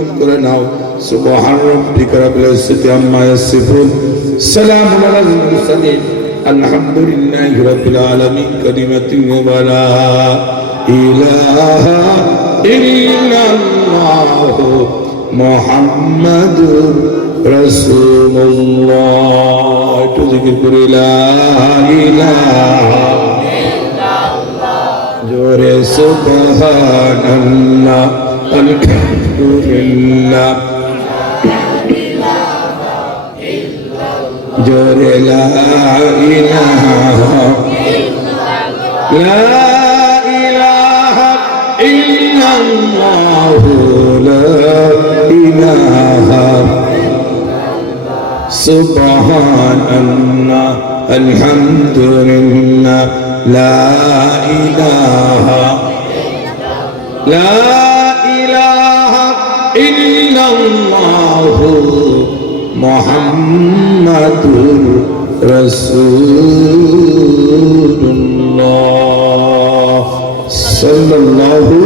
কবুল করে নাও। সুবহান রাব্বিকা রাব্বিল ইজ্জাতি আম্মা ইয়াসিফুন, সালামুন আলাল মুরসালিন, আলহামদুলিল্লাহি রাব্বিল আলামিন। কালিমাতুন ওয়া লা ইলাহা ইল্লাল্লাহু মুহাম্মাদুর রাসূলুল্লাহ। একটু জিকির করে লা ইলাহা জোরে সুবহানাল্লাহ, আলহামদুলিল্লাহ, জোরে লা ইলাহা ইল্লাল্লাহ, লা ইলাহা সুবহানাল্লাহ, আলহামদুলিল্লাহ, লা ইলাহা ইল্লাল্লাহ মুহাম্মাদুর রাসূলুল্লাহ সাল্লাল্লাহু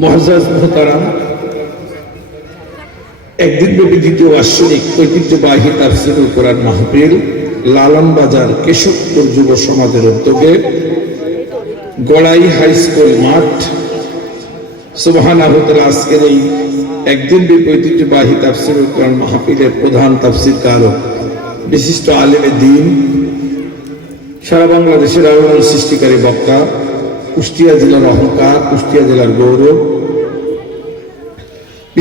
মুআজ্জাজ মুহতারাম, একদিন ব্যাপী দ্বিতীয় বার্ষিক ঐতিহ্যবাহী তাফসীরুল কোরআন মাহফিল লালন বাজার কেশবপুর যুব সমাজের উদ্যোগে গড়াই হাই স্কুল মাঠ, সুবহানাহু ওয়া তাআলা আজকের এই একদিন ব্যাপী ঐতিহ্যবাহী তাফসীরুল কোরআন মাহফিলের প্রধান তাফসীরকার, বিশিষ্ট আলেমে দ্বীন, সারা বাংলাদেশের আলোড়ন সৃষ্টিকারী বক্তা, কুষ্টিয়া জেলার অহংকার, কুষ্টিয়া জেলার গৌরব,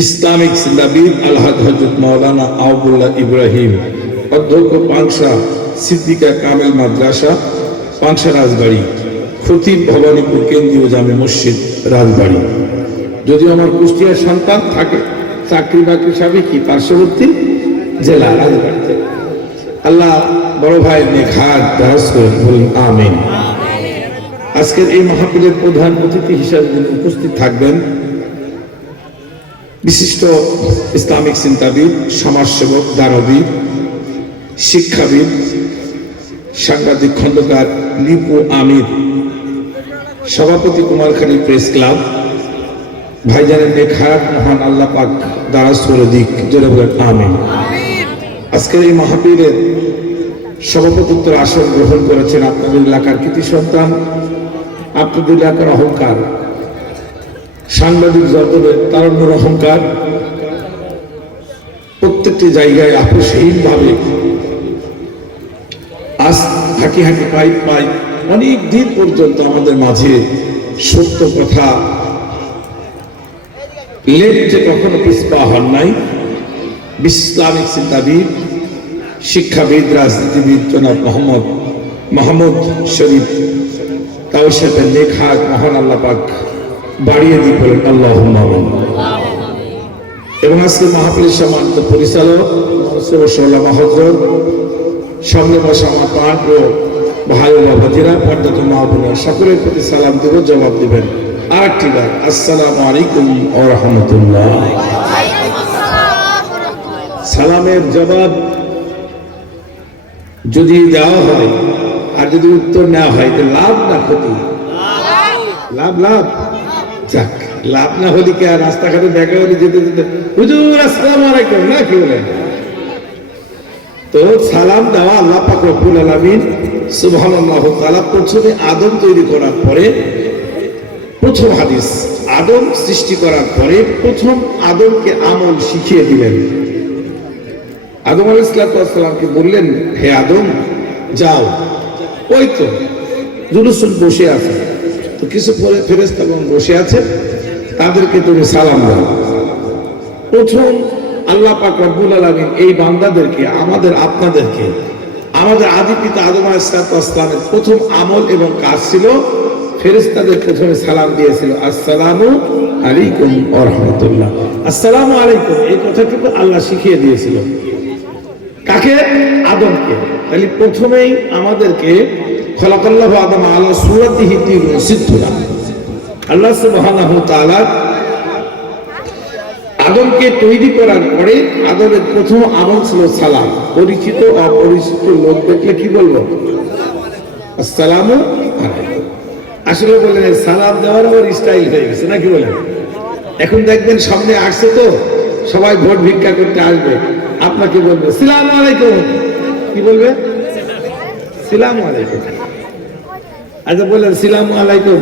ইসলামিক সিন্দাবিদ আলহাজ হযরত মাওলানা আউবুল্লাহ ইব্রাহিম, অধ্যক্ষ পাংশা সিদ্দিকা কামেল মাদ্রাসা পাংশা রাজবাড়ী, খতিব ভবানীপুর কেন্দ্রীয় জামে মসজিদ রাজবাড়ী। যদি আমার কুষ্টিয়ার সন্তান থাকে, চাকরি বাকরি সাবেকি পার্শ্ববর্তী জেলা রাজবাড়ীতে। আল্লাহ বড় ভাই নেখার দাস করেন, বলুন আমিন। আজকের এই মাহফিলের প্রধান অতিথি হিসাবে উপস্থিত থাকবেন বিশিষ্ট ইসলামিক চিন্তাবিদ, সমাজসেবক, দানবীর, শিক্ষাবিদ, সাংবাদিক খন্দকার লিপু আমির, সভাপতি কুমারখালী প্রেস ক্লাব, ভাইজানের নেখায়াত মহান আল্লাহ পাক দারাজ করে দিক, জোরে বলেন আমিন। আজকের এই মাহফিলের সভাপতিত্বের আসন গ্রহণ করেছেন আপনাদের এলাকার কৃতি সন্তান, আপনাদের এলাকার অহংকার, সাংবাদিক জগতের তারুণ্যের অহংকার, প্রত্যেকটি জায়গায় আপোষহীন ভাবে আজ হাঁটি হাঁটি পাই অনেক দিন পর্যন্ত আমাদের মাঝে সত্য কথা লেখতে কখনো পিছপা হন নাই। ইসলামিক চিন্তাবিদ, শিক্ষাবিদ, রাজনীতিবিদ জনাব মাহমুদ শরীফ কাউসারের লেখা মহান আল্লাহ পাক বাড়িয়ে দিয়ে বলেন আল্লাহুম্মা আমিন। এবং আজকে মাহফিলের সম্মানিত পরিচালক হযরত, সামনে বসা আমার প্রাণ ও ভাই ও বাবাজিরা, পর্যাপ্ত মা বোনেরা, সকলের প্রতি সালাম দেব, জবাব দিবেন আরেকটি বার, আসসালামু আলাইকুম ওয়া রাহমাতুল্লাহ। সালামের জবাব যদি দেওয়া হয় আর যদি উত্তর নেওয়া হয় তো লাভ না ক্ষতি? লাভ। যাক, লাভ না হলে কি আর রাস্তাঘাটে দেখা হলে যেতে যেতে হুজুর আসসালামু আলাইকুম না কি বলেন? তো সালাম দেওয়া আল্লাহ পাক রব্বুল আলামিন সুবহানাল্লাহু তাআলা প্রথমে আদম তৈরি করার পরে, প্রথম হাদিস, আদম সৃষ্টি করার পরে প্রথম আদমকে আমল শিখিয়ে দিলেন। আদম আলাইহিস সালামকে বললেন, হে আদম যাও, ওই তো জুলুসুল বসে আছে, তো কিছু পরে ফেরেশতাগণ বসে আছে, তাদেরকে তুমি সালাম দাও। প্রথম আল্লাহ পাক রব্বুল আলামিন এই বান্দাদেরকে, আমাদের আপনাদেরকে, আমাদের আদি পিতা আদম আলাইহিস সালামের প্রথম আমল এবং কাজ ছিল ফেরেশতাদের প্রথমে সালাম দিয়েছিল, আসসালামু আলাইকুম ওয়া রাহমাতুল্লাহ। আসসালামু আলাইকুম এই কথাটুকু আল্লাহ শিখিয়ে দিয়েছিল কাকে? আদমকে। তাহলে প্রথমেই আমাদেরকে খলাকাল্লাহু আদম আলা সূরাতিহি তিরুসিদ্দুনা, আল্লাহ সুবহানাহু ওয়া তাআলা আদমকে তৈরি করার পরে আদমের প্রথম আমল ছিল সালাম। পরিচিত অপরিচিত লোক দেখলে কি বলবো? আসসালামু আলাইকুম। আসলে বলেন সালাম দেওয়ার আবার স্টাইল হয়ে গেছে নাকি বলেন? এখন দেখবেন সামনে আসছে তো সবাই ভোট ভিক্ষা করতে আসবে, আপনাকে বলবে সালাম আলাইকুম, কি বলবে? সালাম আলাইকুম। আচ্ছা বললেন সালাম আলাইকুম,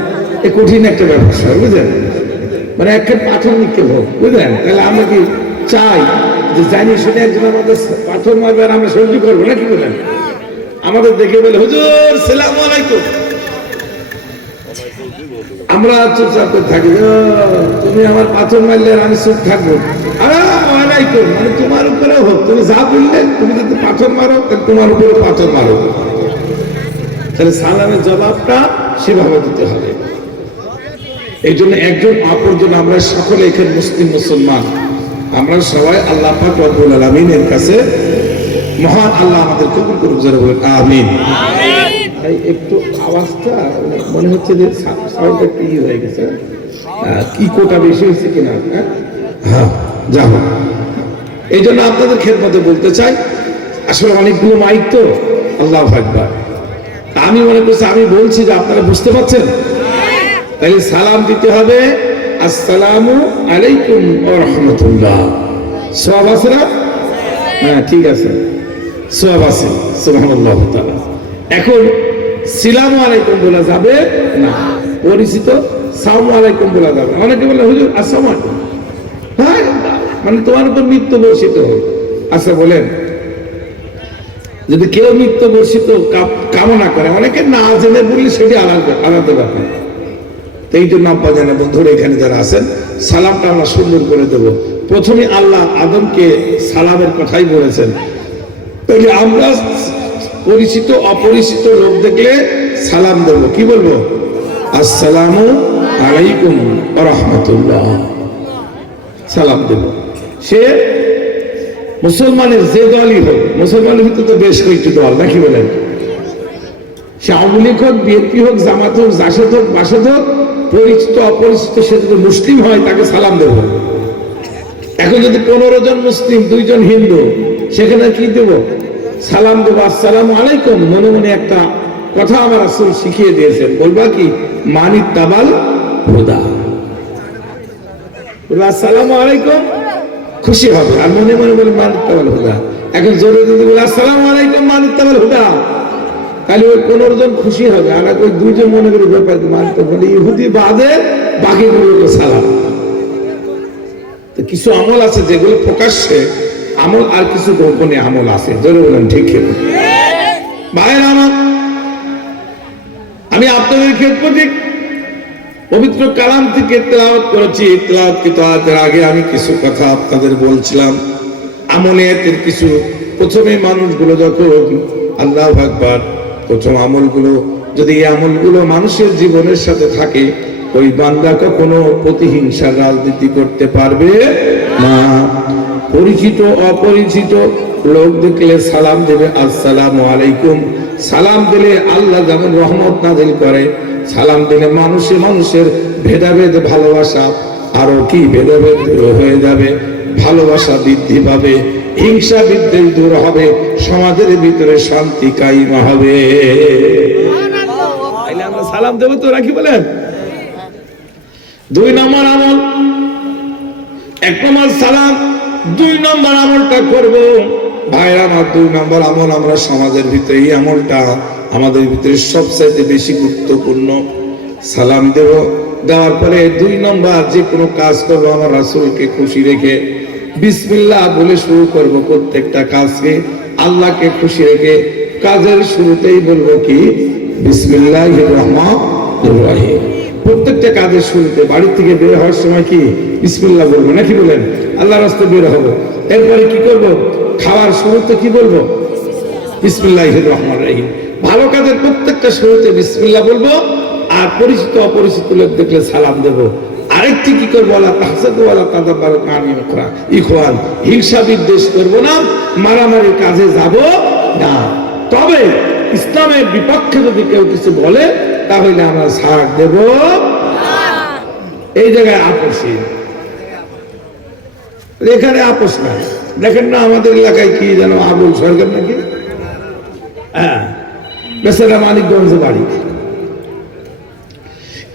এ কঠিন একটা ব্যাপার স্যার, বুঝলেন? মানে একটা পাথর নিক্ষেপ হোক, বুঝলেন? তাহলে আমরা কি চাই যে জানি শুনে একজন আমাদের পাথর মারবে আর আমরা সহ্য করবো না? কি বলেন? আমাদের দেখে বলে হুজুর সালাম আলাইকুম, আমরা চুপচাপ করে থাকি, তুমি আমার পাথর মারলে আর আমি চুপ থাকবো, আলাইকুম মানে তোমার উপরে হোক, তুমি যা বললে, তুমি যদি পাথর মারো তাহলে তোমার উপরে পাথর মারো। তাহলে সালামের জবাবটা সেভাবে দিতে হবে। এই জন্য একজন অপরজন আমরা সকলে এখানে মুসলিম মুসলমান, আমরা সবাই আল্লাহ পাক রব্বুল আলামিনের কাছে, মহান আল্লাহ আমাদের কবুল করুন, জোরে বলেন আমিন। ভাই একটু আওয়াজটা মনে হচ্ছে যে সাউন্ড একটু ই হয়ে গেছে, কি কোটা বেশি হয়েছে কিনা? হ্যাঁ যা হোক, এই জন্য আপনাদের খেদমতে বলতে চাই, আসলে অনেকগুলো মাইক তো, আল্লাহু আকবার। আমি মনে করছি আমি বলছি যে আপনারা বুঝতে পারছেন। তাই সালাম দিতে হবে আসসালামু আলাইকুম ওয়া রাহমাতুল্লাহ। সওয়াব আছে না? হ্যাঁ ঠিক আছে, সওয়াব আছে, সুবহানাল্লাহ তাআলা। এখন সালামু আলাইকুম বলা যাবে না, পরিচিত সালামু আলাইকুম বলা যাবে। অনেকে বলে হুজুর আসসালামু আলাইকুম, হ্যাঁ মানে তোমার উপর মৃত্যু বর্ষিত হোক। আচ্ছা বলেন, যদি কেউ মৃত্যু বর্ষিত কামনা করে, অনেকে না জেনে বললে সেটি আলাদা ব্যাপার। তো এই জন্য আব্বা জানা বন্ধুরা এখানে যারা আছেন, সালামটা আমরা সুন্দর করে দেব। প্রথমে আল্লাহ আদমকে সালামের কথাই বলেছেন, তাহলে আমরা পরিচিত অপরিচিত লোক দেখলে সালাম দেব, কি বলবো? আসসালামু আলাইকুম ওয়া রাহমাতুল্লাহ, সালাম দেব। সে মুসলমানের যে দলই হোক, মুসলমানের ভিতরে তো বেশ কয়েকটি দল, নাকি বলেন? সে আওয়ামী লীগ হোক, বিএনপি হোক, জামাত হোক, জাসদ হোক, বাসদ হোক, পরিচিত অপরিচিত সে যদি মুসলিম হয় তাকে সালাম দেব। এখন যদি 15 জন মুসলিম 2 জন হিন্দু, সেখানে কি দেব? সালাম দেবো আসসালামু আলাইকুম। মনে মনে একটা কথা আমার রাসূল শিখিয়ে দিয়েছেন, বলবা কি মানিত তাবাল হুদা, বলবা আসসালামু আলাইকুম, খুশি হবে, আর মনে মনে বলে মানিত তাবাল হুদা। এখন জোরে যদি বলে আসসালামু আলাইকুম মানিত তাবাল হুদা, তাহলে ওই 15 জন খুশি হবে, আর ওই 2 জন মনে করে ব্যাপার মানতে বলে ইহুদি বাদে বাকিগুলো সালাম। কিছু আমল আছে যেগুলো প্রকাশ্যে আমল, আর কিছু গোপনে আমল আছে, জোরে বলেন ঠিক কিনা? ভাইরা আমার, আমি আপনাদের ক্ষেত্রে পবিত্র কালাম থেকে তেলাওয়াত করেছি। তেলাওয়াতের আগে আমি কিছু কথা আপনাদের বলছিলাম আমলের কিছু। প্রথমে মানুষগুলো যখন আল্লাহু আকবার, প্রথম আমলগুলো যদি এই আমলগুলো মানুষের জীবনের সাথে থাকে, ওই বান্দা কখনো প্রতিহিংসার রাজনীতি করতে পারবে না। পরিচিত অপরিচিত লোক দেখলে সালাম দেবে আসসালামু আলাইকুম। সালাম দিলে আল্লাহ যেমন রহমত নাযিল করে, সালাম দিলে মানুষের ভেদাভেদ ভালোবাসা আরো কি ভেদাভেদ হয়ে যাবে, ভালোবাসা বৃদ্ধি পাবে, হিংসা বিদ্বেষ দূর হবে, সমাজের ভিতরে শান্তি কায়েম হবে। আমরা সালাম দেবো তো, রাখি বলেন। 2 নম্বর আমল, 1 নম্বর সালাম, 2 নম্বর আমলটা করব ভাইরা আমার। 2 নম্বর আমল আমরা সমাজের ভিতরে, এই আমলটা আমাদের ভিতরে সবচেয়ে বেশি গুরুত্বপূর্ণ। সালাম দেব, দেওয়ার পরে 2 নম্বর যে কোনো কাজ করবো আমার রাসূলকে খুশি রেখে বিসমিল্লাহ বলে শুরু করব। প্রত্যেকটা কাজকে আল্লাহকে খুশি রেখে কাজের শুরুতেই বলবো কি বিসমিল্লাহির রহমানির রহিম। প্রত্যেকটা কাজের শুরুতে বাড়ি থেকে বের হওয়ার সময় কি বিসমিল্লাহ বলবো, নাকি বলেন? আল্লাহর রাস্তায় বের হবো, এরপরে কি করব? খাওয়ার শুরুতে কি বলবো? বিসমিল্লাহির রহমানির রহিম। ভালো কাজের প্রত্যেকটা শুরুতে বিসমিল্লাহ বলবো, আর পরিচিত অপরিচিত লোক দেখলে সালাম দেব। আরেকটি কি করবো? আল্লাহ তাহসাদু ওয়ালা তাদাব্বারু কানিন ইখওয়ান, হিংসা বিদ্বেষ করব না, মারামারি কাজে যাব না। তবে ইসলামের বিপক্ষে যদি কেউ কিছু বলে তাহলে আমরা ছাড় দেব না। এই জায়গায় আপোষী, এখানে আপোষ না। দেখেন না আমাদের এলাকায় কি যেন আবুল সরকার নাকি, হ্যাঁ বেচারা মানিকগঞ্জে বাড়ি।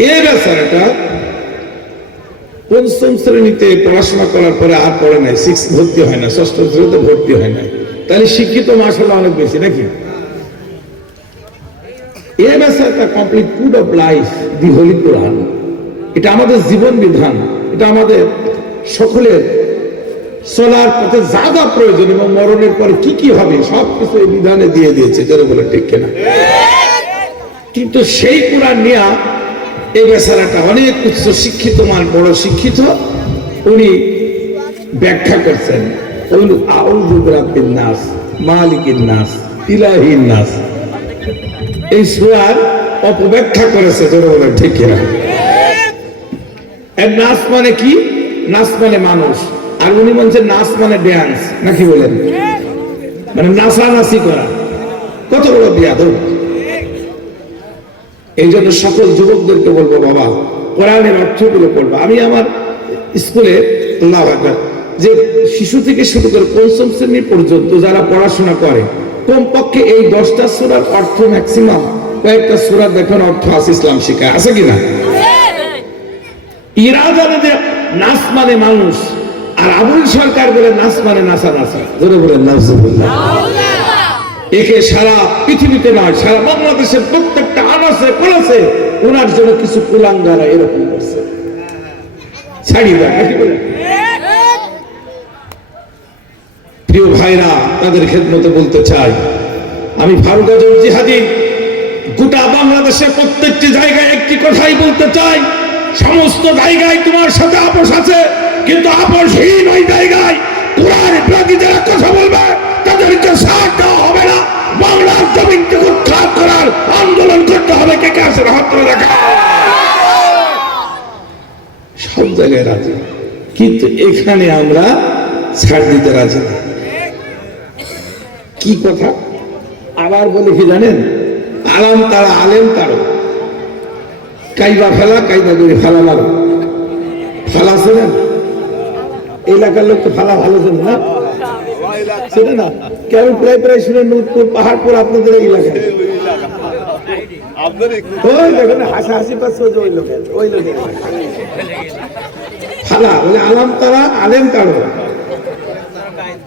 এই বেচারাটা পঞ্চম শ্রেণীতে পড়াশোনা করার পরে আর পড়ে নাই, 6 ভর্তি হয় না, ষষ্ঠ শ্রেণীতে ভর্তি হয় না, তাহলে শিক্ষিত মাশাআল্লাহ অনেক বেশি নাকি? এটা কমপ্লিট ফুড অফ লাইফ, দি হোলি কোরআন। এটা আমাদের জীবন বিধান, এটা আমাদের সকলের চলার পথে যা যা প্রয়োজন এবং মরণের পরে কি কি হবে সবকিছু এই বিধানে দিয়ে দিয়েছে, যারা বলে ঠিক কিনা। কিন্তু সেই কোরআন নিয়ে এই বেচারাটা অনেক উচ্চ শিক্ষিত মান, বড় শিক্ষিত, উনি ব্যাখ্যা করছেন আউযু বিরাব্বিন নাস মালিকিন নাস ইলাহিন নাস। এই সূরার অপব্যাখ্যা করেছে, যারা বলে ঠিক কিনা। এর নাস মানে কি? নাস মানে মানুষ, আর উনি বলছেন নাচ মানে ড্যান্স, নাকি বলেন? মানে নাচানাচি করা। কত বড় বিয়াদব! এই জন্য সকল যুবকদেরকে বলবো, বাবা কোরআনের অর্থগুলো পড়বা। আমি আমার স্কুলে আল্লাহু আকবার, যে শিশু থেকে শুরু করে পঞ্চম শ্রেণী পর্যন্ত যারা পড়াশোনা করে, কমপক্ষে এই 10টা সূরার অর্থ, ম্যাক্সিমাম কয়েকটা সূরা দেখুন অর্থ আছে, ইসলাম শিক্ষা আছে কিনা। এরা জানে যে নাচ মানে মানুষ, আর আবুল সরকার বলে নাচ মানে নাচা নাচা, ধরে বলেন নাউজুবিল্লাহ। একে সারা পৃথিবীতে নয়, সারা বাংলাদেশের প্রত্যেকটা আনাচে কোনাচে ওনার জন্য কিছু কুলাঙ্গারা এরকম করছে, ছাড়িয়ে দেয়, নাকি বলেন? প্রিয় ভাইরা, তাদের খেদমতে বলতে চাই, আমি ফারুক আজম জিহাদি গোটা বাংলাদেশের প্রত্যেকটি জায়গায় একটি কথাই বলতে চাই, সমস্ত জায়গায় তোমার সাথে আপোষ আছে, কিন্তু আপোষহীন ওই জায়গায় কোরআনের বিরোধী যারা কথা বলবে তাদেরকে সাথ দেওয়া হবে না। বাংলার জমিনকে উৎখাত করার আন্দোলন করতে হবে। কে কে আছেন হাত তুলে দেখা। সব জায়গায় রাজি, কিন্তু এখানে আমরা ছাড় দিতে রাজি না। কি কথা আবার বলে কি জানেন? আলাম তারা আলেম তারো, কাইবা ফেলা, কাইবা করে ফেলা লাগো। ফালা শোনেন, এলাকার লোক তো ফালা ভালো শোনে না, সেটা না কেন? প্রায় প্রায় শুনেন নূরপুর, পাহাড়পুর, আপনাদের এই এলাকায় ওই দেখেন হাসাহাসি পাচ্ছে ওই লোকের, ওই লোকের ফালা বলে আলাম তারা আলেম তারো,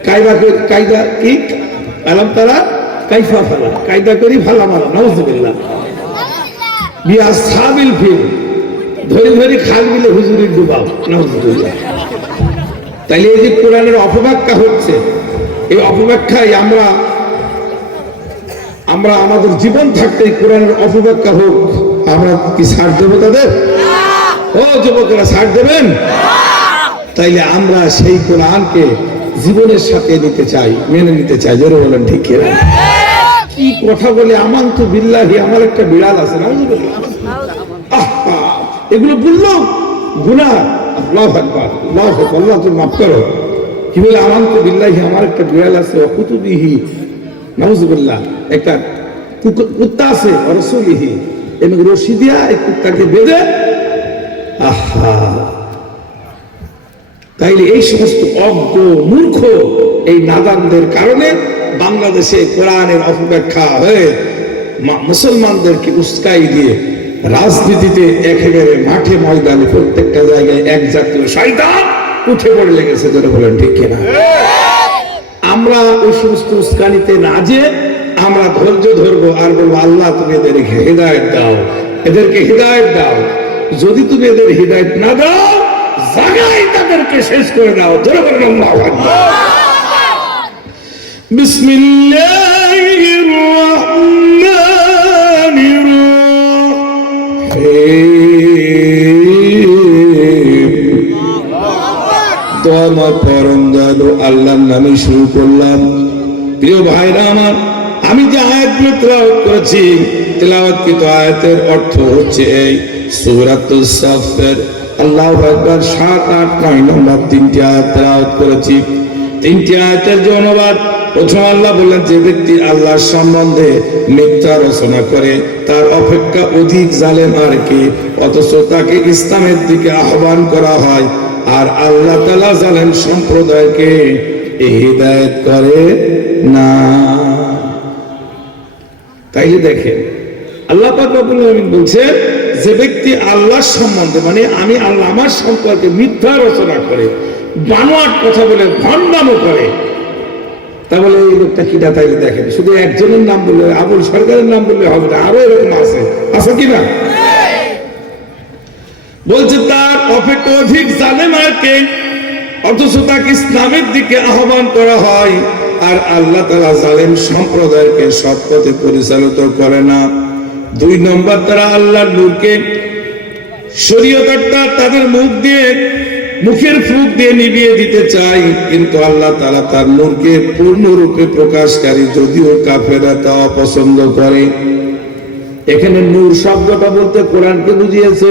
কাইবা কায়দা কি আলাম তারা কাইফা ফালা, কায়দা করি ফালা মারা, নাউজুবিল্লাহ। বিয়া সাবিল ফিল, ধরে ধরে খাল বিলে হুজুরির ডুবাও, নাউজুবিল্লাহ। তাইলে এই যে কোরআনের অপব্যাখ্যা হচ্ছে, এই অপব্যাখ্যায় আমরা আমাদের জীবন থাকতে কোরআনের অপব্যাখ্যা হোক, আমরা কি ছাড় দেবো তাদের? ও যুবকেরা, ছাড় দেবেন? তাইলে আমরা সেই কোরআনকে জীবনের সাথে নিতে চাই, মেনে নিতে চাই, জোরে বলেন ঠিক কি? কি কথা বলে আমান্তু বিল্লাহি, আমার একটা বিড়াল আছে, এগুলো বললো গুনাহ, আল্লাহু আকবার, আল্লাহু আকবার, আল্লাহ তুমি মাফ করো। কি বলে আমান্তু বিল্লাহি, আমার একটা বিড়াল আছে, ওয়া কুতুবিহি, নাউজুবিল্লাহ, একটা কুত্তা আছে, ওয়া রাসূলিহি, এবং রশি দিয়া এই কুত্তাকে বেঁধে। আহা, তাইলে এই সমস্ত অজ্ঞ মূর্খ এই নাদানদের কারণে বাংলাদেশে কোরআনের অপব্যাখ্যা হয়ে মুসলমানদেরকে উস্কাই দিয়ে রাজনীতিতে একেবারে মাঠে ময়দানে প্রত্যেকটা জায়গায় এক জাতীয় শয়তান উঠে পড়ে লেগেছে, যারা বলেন ঠিক কিনা। আমরা ওই সমস্ত উস্কানিতে না যে আমরা ধৈর্য ধরবো আর বলবো, আল্লাহ তুমি এদেরকে হিদায়াত দাও, এদেরকে হিদায়াত দাও। যদি তুমি এদের হিদায়াত না দাও, জায়গায় তাদেরকে শেষ করে দাও, ধরে বলেন আল্লাহু আকবার। বিসমিল্লাহির রাহমানির রহিম। তো আমার পরম দয়ালু আল্লাহর নামে শুরু করলাম। প্রিয় ভাইরা আমার, আমি যে আয়াতগুলো তেলাওয়াত করেছি, তেলাওয়াতকৃত আয়াতের অর্থ হচ্ছে এই সূরাতুস সাফের আল্লাহু আকবার 7, 8, 9 নম্বর 3টি আয়াত তেলাওয়াত করেছি। 3টি আয়াতের যে অনুবাদ, প্রথম আল্লাহ বললেন, যে ব্যক্তি আল্লাহর সম্বন্ধে মিথ্যা রচনা করে তার অপেক্ষা অধিক জালেম আর কি, অথচ তাকে ইসলামের দিকে আহ্বান করা হয়, আর আল্লাহ তাআলা জালেম সম্প্রদায়কে হিদায়াত করে না। তাইলে দেখেন আল্লাহ পাক রব্বুল আলামিন বলছেন যে ব্যক্তি আল্লাহর সম্বন্ধে মানে আমি আল্লাহ আমার সম্পর্কে মিথ্যা রচনা করে, বানোয়াট কথা বলে, ভণ্ডামো করে, তাহলে এই লোকটা কিটা তাইলে দেখেন, শুধু একজনের নাম বললে, আবুল সরকারের নাম বললে হবে না, আরো এরকম আছে, আছে কিনা? বলছে তার অপেক্ষা অধিক জালেম আর কে, অথচ তাকে ইসলামের দিকে আহ্বান করা হয়, আর আল্লাহ তাআলা জালেম সম্প্রদায়কে সৎ পথে পরিচালিত করে না। 2 নম্বর, তারা আল্লাহর নূরকে শরীয়ত অর্থাৎ তাদের মুখের ফুঁক দিয়ে নিভিয়ে দিতে চায়, কিন্তু আল্লাহ তাআলা তার নূরকে পূর্ণরূপে প্রকাশকারী, যদিও কাফেররা তা অপছন্দ করে। এখানে নূর শব্দটা বলতে কোরআনকে বুঝিয়েছে।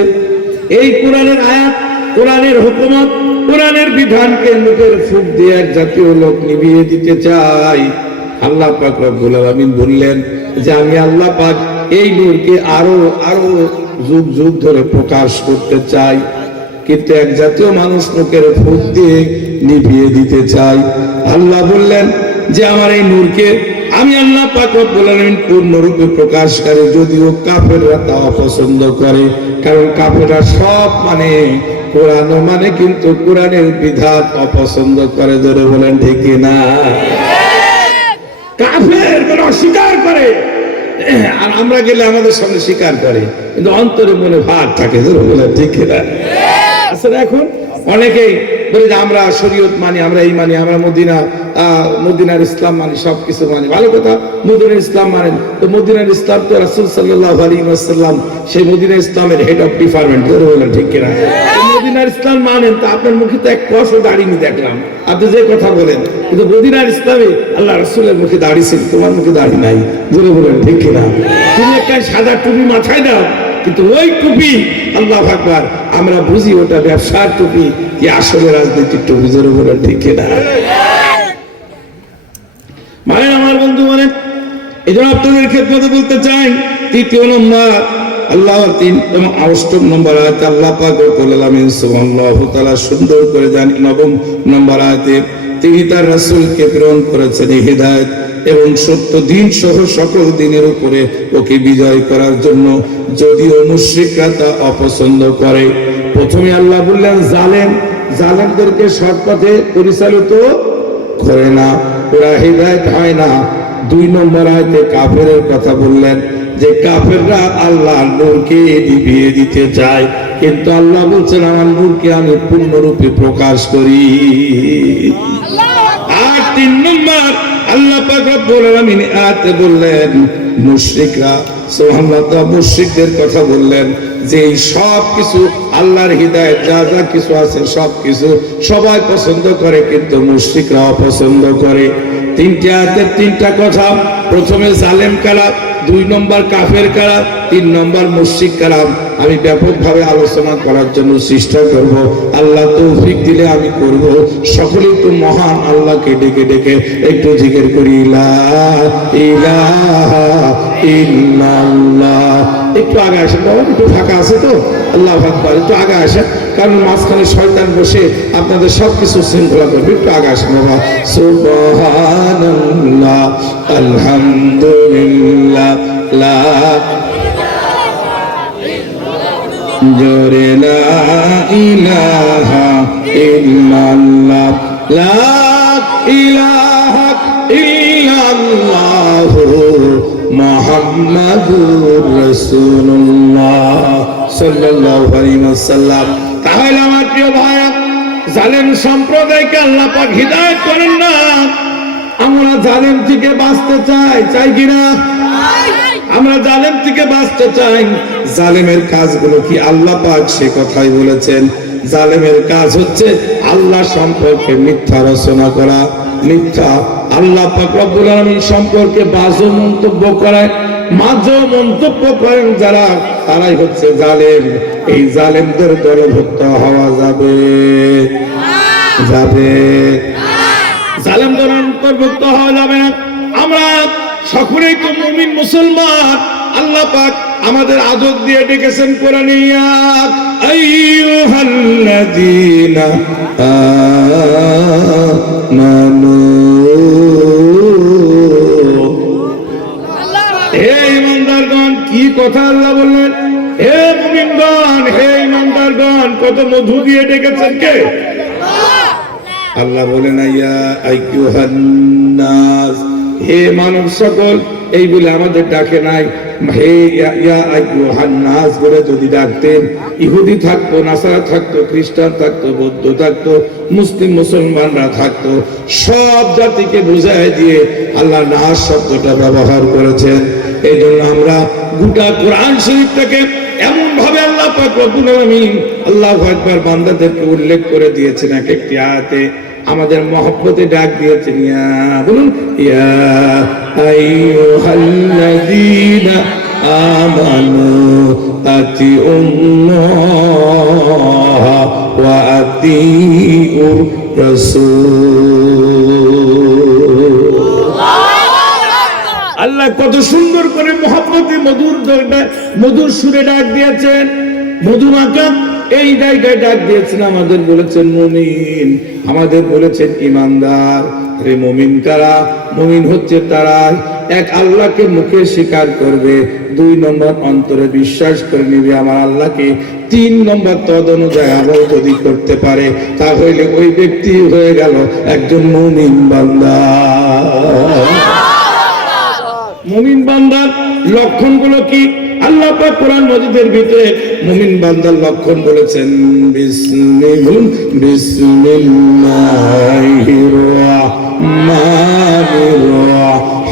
এই কোরআনের আয়াত, কোরআনের হুকুমত, কোরআনের বিধানকে মুখের ফুঁক দিয়ে এক জাতীয় লোক নিভিয়ে দিতে চায়। আল্লাহ পাক রব্বুল আলামিন বললেন যে আমি আল্লাহ পাক এই নূরকে আরো আরো যুগ যুগ ধরে প্রকাশ করতে চাই, কিন্তু এক জাতীয় মানুষ মুখের ফুঁক দিয়ে নিভিয়ে দিতে চাই। আল্লাহ বললেন যে আমার এই নূরকে আমি আল্লাহ পাক রব্বুল আলামিন পূর্ণরূপে প্রকাশকারী, যদিও কাফেররা তা অপছন্দ করে। কারণ কাফেররা সব মানে কোরআন মানে, কিন্তু কোরআনের বিধান অপছন্দ করে। ধরে বলেন ঠিক না? কাফের করে অস্বীকার করে, আর আমরা গেলে আমাদের সামনে স্বীকার করে, কিন্তু অন্তরে মনে ভার থাকে। ধরে বলেন ঠিক না? আসলে এখন অনেকেই বলে যে আমরা শরীয়ত মানি, আমরা এই মানি, আমরা মদিনার ইসলাম মানি, সবকিছু মানি। ভালো কথা, মদিনার ইসলাম মানেন, তো মদিনার ইসলাম তো রাসূল সাল্লাল্লাহু আলাইহি ওয়াসাল্লাম সেই মদিনার ইসলামের হেড অফ ডিপার্টমেন্ট। ধরে বলেন ঠিক কিনা? মদিনার ইসলাম মানেন, তো আপনার মুখে তো এক কষও দাঁড়িয়ে দেখলাম, আপনি যে কথা বলেন, কিন্তু মদিনার ইসলামে আল্লাহ রাসূলের মুখে দাড়ি ছিল, তোমার মুখে দাড়ি নাই। ধরে বলেন ঠিক কিনা? তুমি একটা সাদা টুপি মাথায় দাও, কিন্তু ওই টুপি আল্লাহু আকবার আমরা বুঝি ওটা ব্যবসার টুপি কি আসলে রাজনৈতিক টুপি। জোরে বলেন ঠিক কিনা? মানে আমার বন্ধু, মানে এই জন্য আপনাদের ক্ষেত্রে বলতে চাই, 3 নম্বর আল্লাহ 3 এবং 8 নম্বর আয়াতে আল্লাহ পাক রব্বুল আলামিন সুবহানাহু ওয়া তাআলা সুন্দর করে জানি 9 নম্বর আয়াতে তিনি তার রাসূলকে প্রেরণ করেছেন হিদায়াত এবং সত্য দিন সহ সকল দিনের উপরে ওকে বিজয় করার জন্য, যদিও মুশরিকরা তা অপছন্দ করে। প্রথমে আল্লাহ বললেন জালেমদেরকে সৎ পথে পরিচালিত করে না, ওরা হিদায়াত হয় না। 2 নম্বর আয়াতে কাফেরের কথা বললেন যে কাফেররা আল্লাহর নূরকে নিভিয়ে দিতে চায়, কিন্তু আল্লাহ বলছেন আমার নূরকে আমি পূর্ণরূপে প্রকাশ করি। আর 3 নম্বর আল্লাহ পাক রব্বুল আলামিন আয়াতে বললেন মুশরিকরা, সুবহানাল্লাহ, মুশরিকদের কথা বললেন যে সব কিছু আল্লাহর হিদায়াত যা যা কিছু আছে সব কিছু সবাই পছন্দ করে, কিন্তু মুশরিকরা অপছন্দ করে। 3টা আয়াতের 3টা কথা, প্রথমে জালেম কারা, 2 নম্বর কাফের কারা, 3 নম্বর মুশরিক কারা, আমি ব্যাপকভাবে আলোচনা করার জন্য চেষ্টা করব। আল্লাহ তৌফিক দিলে আমি করব। সকলেই তো মহান আল্লাহকে ডেকে ডেকে একটু জিকির করি, লা ইলাহা ইল্লাল্লাহ। একটু আগে আসেন বাবা, একটু ফাঁকা আছে তো, আল্লাহু আকবার, একটু আগে আসেন, কারণ মাঝখানে শয়তান বসে আপনাদের সবকিছু শৃঙ্খলা করবে। একটু আগে আসেন বাবা। সুবহানাল্লাহ, আলহামদুলিল্লাহ, লা জোরে লা ইলাহা ইল্লাল্লাহ, লা ইলাহা ইল্লাল্লাহ মুহাম্মাদুর রাসূলুল্লাহ সাল্লাল্লাহু আলাইহি ওয়াসাল্লাম। তাহলে আমার প্রিয় ভাইরা, জালেম সম্প্রদায়কে আল্লাহ পাক হিদায়াত করেন না। আমরা জালেম থেকে বাঁচতে চাই কিনা? আমরা জালেম থেকে বাঁচতে চাই। জালেমের কাজগুলো কি আল্লাহ পাক সে কথাই বলেছেন। জালেমের কাজ হচ্ছে আল্লাহ সম্পর্কে মিথ্যা রচনা করা, মিথ্যা আল্লাহ পাক রব্বুল আলামিন সম্পর্কে বাজে মন্তব্য করায়, মাঝে মন্তব্য করেন যারা, তারাই হচ্ছে জালেম। এই জালেমদের দলভুক্ত হওয়া যাবে জালেমদের অন্তর্ভুক্ত হওয়া যাবে না। আমরা সকলেই তো মুমিন মুসলমান। আল্লাহ পাক আমাদের আদব দিয়ে ডেকেছেন কোরআনে, ইয়া আইয়ুহাল্লাযীনা আমানু, হে ঈমানদারগণ কি কথা আল্লাহ বললেন, হে মুমিনগণ, হে ইমানদারগণ, কত মধু দিয়ে ডেকেছেন কে? আল্লাহ বলেন, ইয়া আইয়ুহান নাস, হে মানব সকল, এই বলে আমাদের ডাকে নাই। হে ইয়া আইয়ুহান নাস বলে যদি ডাকতেন, ইহুদি থাকতো, নাসারা থাকতো, খ্রিস্টান থাকতো, বৌদ্ধ থাকতো, মুসলিম মুসলমানরা থাকতো, সব জাতিকে বুঝায় দিয়ে আল্লাহ নাস শব্দটা ব্যবহার করেছেন। এই জন্য আমরা গোটা কোরআন শরীফটাকে এমন ভাবে আল্লাহ পাক রব্বুল আলামিন আল্লাহু আকবার বান্দাদেরকে উল্লেখ করে দিয়েছেন, এক একটি আয়াতে আমাদের মহব্বতে ডাক দিয়েছেন। ইয়া বলুন, ইয়া আইয়ুহাল্লাযীনা আমানু আতিউল্লাহ ওয়া আতিউর রাসূল। আল্লাহ কত সুন্দর করে মহব্বতে মধুর সুরে ডাক দিয়েছেন, মধু মাখা এই জায়গায় ডাক দিয়েছেন। আমাদের বলেছেন মুমিন, আমাদের বলেছেন ইমানদার। রে মুমিন কারা? মুমিন হচ্ছে তারা এক আল্লাহকে মুখে স্বীকার করবে, 2 নম্বর অন্তরে বিশ্বাস করে নিবে আমার আল্লাহকে, 3 নম্বর তদ অনুযায়ী আমল যদি করতে পারে, তাহলে ওই ব্যক্তি হয়ে গেল একজন মুমিন বান্দা। মুমিন বান্দার লক্ষণগুলো কি? আল্লাহ পাক কোরআন মাজিদের ভিতরে মুমিন বান্দার লক্ষণ বলেছেন, বিসমিল্লাহির রাহমানির রাহিম।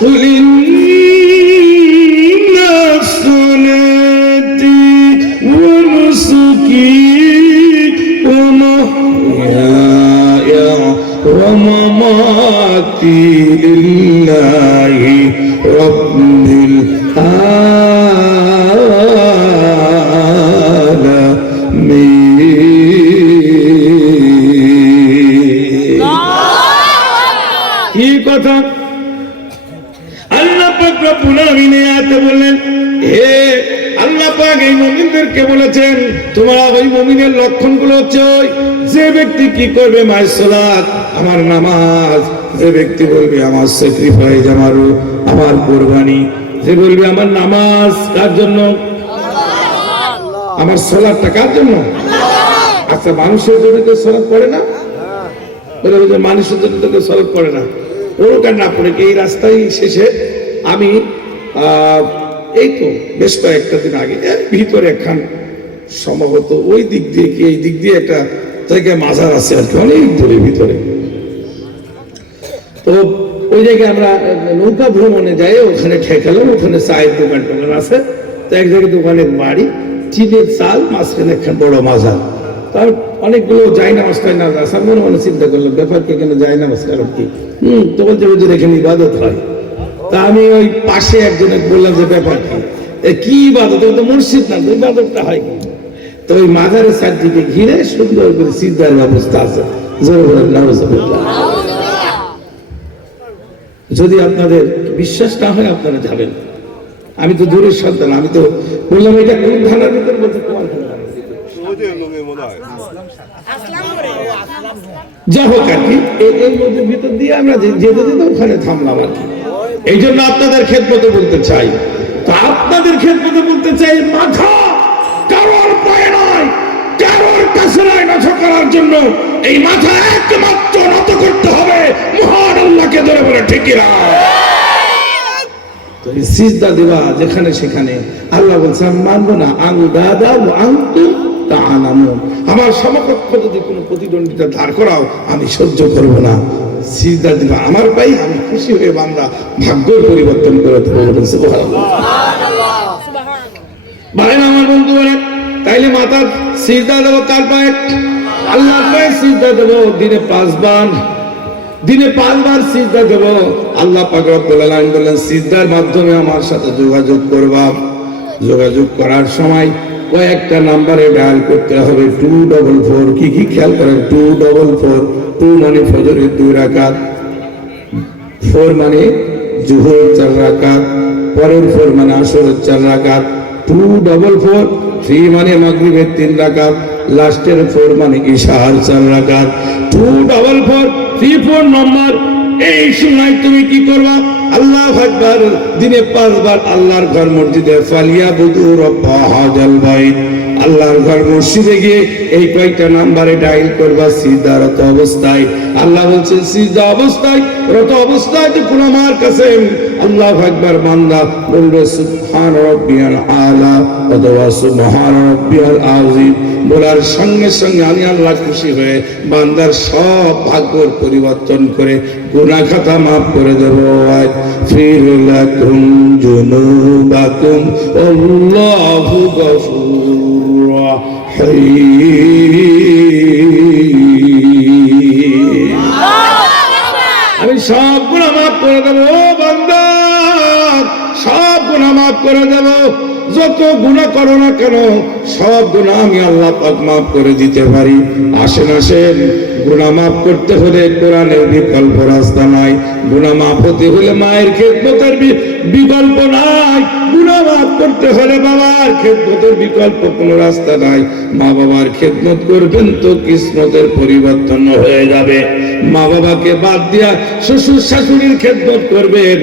কুল ইন্না সালাতি ওয়া নুসুকি ওয়া মাহইয়ায়া ওয়া মামাতি লিল্লাহি রাব্বিল আলামিন। কি কথা আল্লাহ পাক রব্বুল আলামিন আয়াতে বললেন, হে আল্লাহ পাক এই মুমিনদেরকে বলেছেন, তোমরা ওই মুমিনের লক্ষণগুলো হচ্ছে যে ব্যক্তি কি করবে, মায়ের সালাত, আমার নামাজ, যে ব্যক্তি বলবে আমার স্যাক্রিফাইস, আমার কুরবানি, যে বলবে আমার নামাজ কার জন্য, আমার সালাতটা কার জন্য? আচ্ছা, মানুষের জন্য তো সালাত পড়ে না, বলে মানুষের জন্য তো সালাত পড়ে না, ওটা না পড়ে এই রাস্তায় শেষে আমি এই তো বেশ কয়েকটা দিন আগে ভিতরে একখান সম্ভবত ওই দিক দিয়ে কি এই দিক দিয়ে একটা জায়গায় মাজার আছে আর কি, অনেক দূরে ভিতরে। তো ওই জায়গায় আমরা নৌকা ভ্রমণে যাই, ওখানে ঠেকালাম, ওখানে চায়ের দোকান টোকান আছে। তো এক জায়গায় দোকানের বাড়ি, চিনের চাল, মাঝখানে একখান বড় মাজার। তার অনেকগুলো যাই নামাজ টাই নামাজ আছে। মনে মনে চিন্তা করলাম ব্যাপার কি, এখানে যাই নামাজ কারণ কি? তো বলতে বলতে এখানে ইবাদত হয়। তা আমি ওই পাশে একজনের বললাম যে ব্যাপার কি ইবাদত? তো মসজিদ না, ইবাদতটা হয় কি? তো ওই মাজারের চারদিকে ঘিরে সুন্দর করে সিজদার ব্যবস্থা আছে। যদি আপনাদের বিশ্বাস না হয় আপনারা যাবেন। আমি তো দূরের সন্তান, আমি তো বললাম এটা কোন থানার ভিতরে, বলতে তোমার যা হোক আর কি, এই মধ্যে ভিতর দিয়ে আমরা যেতে যেতে ওখানে থামলাম আর কি। এই জন্য আপনাদের খেদমতে বলতে চাই, তো আপনাদের খেদমতে বলতে চাই, মাথা কারোর পায়ে নয়, কারোর কাছে নয় নত করার জন্য। এই মাথা একমাত্র নত করতে হবে মহান আল্লাহকে ধরে বলে, ঠিক না? তুমি সিজদা দিবা যেখানে সেখানে। আল্লাহ বলছে আমি মানবো না, আংদাদা ও আনতুম তাআলামুন, আমার সমকক্ষ যদি কোনো প্রতিদ্বন্দ্বিতা দাঁড় করাও আমি সহ্য করব না। সিজদা দিবা আমার পাই, আমি খুশি হয়ে বান্দা ভাগ্যের পরিবর্তন করে দেবো। সুবহানাল্লাহ, ভাইরা আমার বন্ধু বলে, তাইলে মাথার সিজদা দেবো কার পায়ে? আল্লাহর পায়ে সিজদা দেবো। দিনে 5 বার, দিনে 5 বার সিজদা দেব। আল্লাহ পাক রব্বুল আলামিন বলেন, সিজদার মাধ্যমে আমার সাথে যোগাযোগ করবা। যোগাযোগ করার সময় কয়েকটা নাম্বারে ডায়াল করতে হবে, 244। কি কি খেয়াল করেন? 244। 2 মানে ফজরের 2 রাকাত, 4 মানে জোহর 4 রাকাত, পরের 4 মানে আসরের 4 রাকাত, 244। 3 মানে মাগরিবের 3 রাকাত, লাস্টের 4 মানে ইশার 4 রাকাত। 244 34 নম্বর এই সময় তুমি কি করবা? আল্লাহু আকবার, দিনে 5 বার আল্লাহর ঘর মসজিদে ফালিয়াবুদু রাব্ব হাযাল বাইত, আল্লাহর ঘর মসজিদে গিয়ে এই কয়টা নাম্বারে ডায়াল করবা সিজদারত অবস্থায়। আল্লাহ বলছেন সিজদা অবস্থায়, রত অবস্থায় যখন আমার কাছে আল্লাহু আকবার বান্দা বলবে সুবহান রাব্বিয়াল আলা অথবা সুবহান রাব্বিয়াল আযীম বলার সঙ্গে সঙ্গে আমি আল্লাহ খুশি হয়ে বান্দার সব ভাগ্যের পরিবর্তন করে গুনাহ খাতা মাফ করে দেব। ফির লাকুম জুনুবাকুম আল্লাহু গফুর রহিম। আমি সব গুনাহ মাফ করে দেব বান্দা, সব গুনাহ মাফ করে দেব। যত গুনাহ করো না কেন সব গুনাহ আমি আল্লাহ পাক মাফ করে দিতে পারি। আসেন আসেন, গুনাহ মাফ করতে হলে কোরআনের বিকল্প রাস্তা নাই, গুনাহ মাফ হতে হলে মায়ের খেদমতের বিকল্প নাই, গুনাহ মাফ করতে হলে বাবার খেদমতের বিকল্প কোনো রাস্তা নাই। মা বাবার খেদমত করবেন তো কিসমতের পরিবর্তন হয়ে যাবে। মা বাবাকে বাদ দিয়া শ্বশুর শাশুড়ির খেদমত করবেন,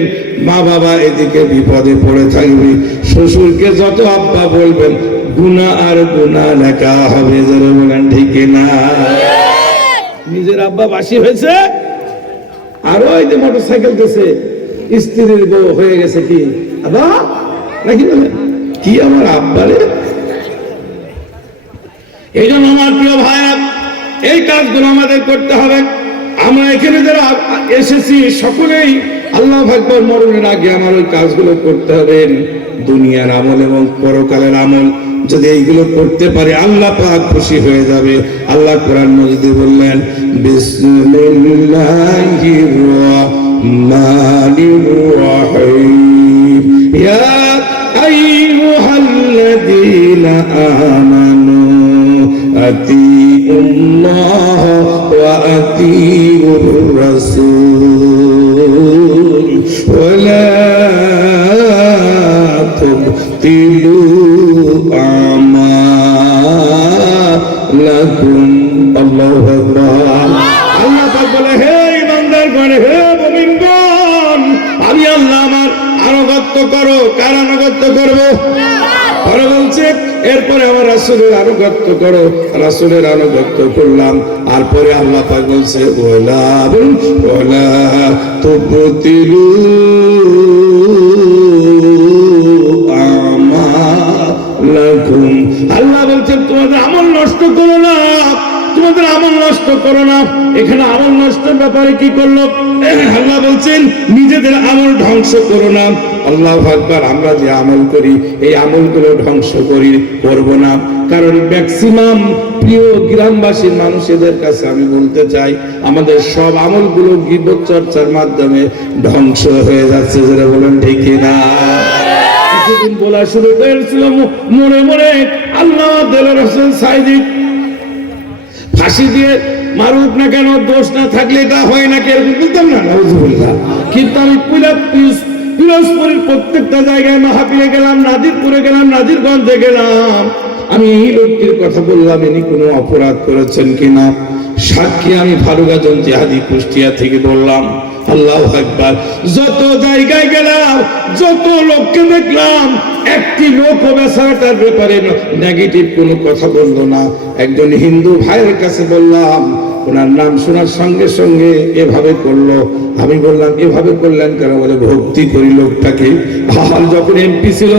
মা বাবা এদিকে বিপদে পড়ে থাকবে। শ্বশুরকে যত আব্বা বলবেন গুনাহ আর গুনাহ লেখা হবে। যারা বলেন ঠিক না? নিজের আব্বা বাসি হয়েছে, আর ওই যে মোটরসাইকেল দিয়েছে স্ত্রীর বউ হয়ে গেছে কি আব্বা নাকি বলেন কি আমার আব্বারে। এই জন্য আমার প্রিয় ভাইয়া, এই কাজগুলো আমাদের করতে হবে। আমরা এখানে যারা এসেছি সকলেই আল্লাহু আকবার মরণের আগে আমার ওই কাজগুলো করতে হবে। দুনিয়ার আমল এবং পরকালের আমল যদি এইগুলো করতে পারে আল্লাহ পাক খুশি হয়ে যাবে। আল্লাহ কোরআন মজিদে বললেন বিসমিল্লাহির রাহমানির রাহিম ইয়া আইয়ুহাল্লাযীনা আমানু আতিউল্লাহ ওয়া আতিউর রাসূল ওয়া লা তুবতিলু আমালাকুম। আল্লাহু আকবার। আল্লাহ পাক বলে হে ইমানদারগণ, হে মুমিনগণ, আমি আল্লাহ আমার আনুগত্য করো। কার আনুগত্য করবো? আর বলছে এরপরে আমার রাসূলের আনুগত্য করো। রাসূলের আনুগত্য করলাম। আর পরে আল্লাহ পাক বলছে ওয়ালা তুবতিলু আমালাকুম। আল্লাহ বলছেন তোমাদের আমল নষ্ট করো না, তোমাদের আমল নষ্ট করো না। এখানে আমল নষ্টের ব্যাপারে কি করলো? আল্লাহ বলছেন নিজেদের আমল ধ্বংস করো না। আল্লাহু আকবার। আমরা যে আমল করি এই আমলগুলো ধ্বংস করব না। কারণ ম্যাক্সিমাম প্রিয় গ্রামবাসীর মানুষদের কাছে আমি বলতে চাই আমাদের সব আমলগুলো গীবত চর্চার মাধ্যমে ধ্বংস হয়ে যাচ্ছে। যারা বলেন ঠিক না? কিছুদিন বলা শুরু করেছিল মরে মরে আল্লাহ দেলোয়ার হোসেন সাঈদী ফাঁসি দিয়ে মারুক না কেন, দোষ না থাকলে এটা হয় না, কেউ বলতাম না নাউজুবিল্লাহ। কিন্তু আমি পিরোজপুরের প্রত্যেকটা জায়গায় মাহফিলে গেলাম, নাজিরপুরে গেলাম, নাজিরগঞ্জে গেলাম, আমি এই লোকটির কথা বললাম ইনি কোনো অপরাধ করেছেন কিনা। সাক্ষী আমি ফারুকাজন জিহাদি কুষ্টিয়া থেকে বললাম। আল্লাহু আকবার। যত জায়গায় গেলাম, যত লোককে দেখলাম, একটি লোক বেচারাটার ব্যাপারে নেগেটিভ কোনো কথা বললো না। একজন হিন্দু ভাইয়ের কাছে বললাম, ওনার নাম শোনার সঙ্গে সঙ্গে এভাবে করলো। আমি বললাম এভাবে করলেন কেন? বলে ভক্তি করি লোকটাকে। আর যখন এমপি ছিল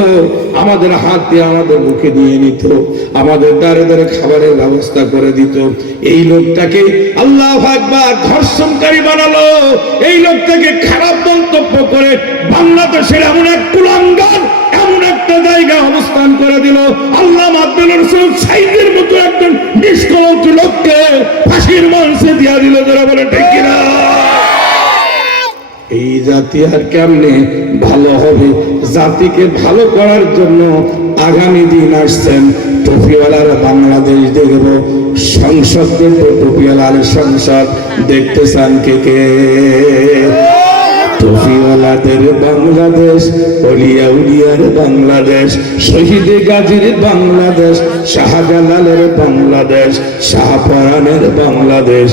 আমাদের হাত দিয়ে আমাদের মুখে নিয়ে নিত, আমাদের দ্বারে দ্বারে খাবারের ব্যবস্থা করে দিত। এই লোকটাকে আল্লাহু আকবার ধর্ষণকারী বানালো। এই লোকটাকে খারাপ মন্তব্য করে বাংলাদেশের এমন এক কুলাঙ্গার এমন একটা জায়গায় অবস্থান করে দিল। আল্লাহ দেলোয়ার হোসেন সাঈদীর মতো একজন নিষ্কলঙ্ক লোককে ফাঁসির মঞ্চে দিয়া দিল। যারা বলে ঠিক না? এই জাতি আর কেমনে ভালো হবে? জাতিকে ভালো করার জন্য আগামী দিন আসছেন টুপিওয়ালারা বাংলাদেশ দেখব। সংসদ দেখব, টুপিওয়ালার সংসদ দেখতে চান কে কে? টুপিওয়ালাদের বাংলাদেশ, অলিয়া উলিয়ার বাংলাদেশ, শহীদ গাজীর বাংলাদেশ, শাহজালালের বাংলাদেশ, শাহপরানের বাংলাদেশ,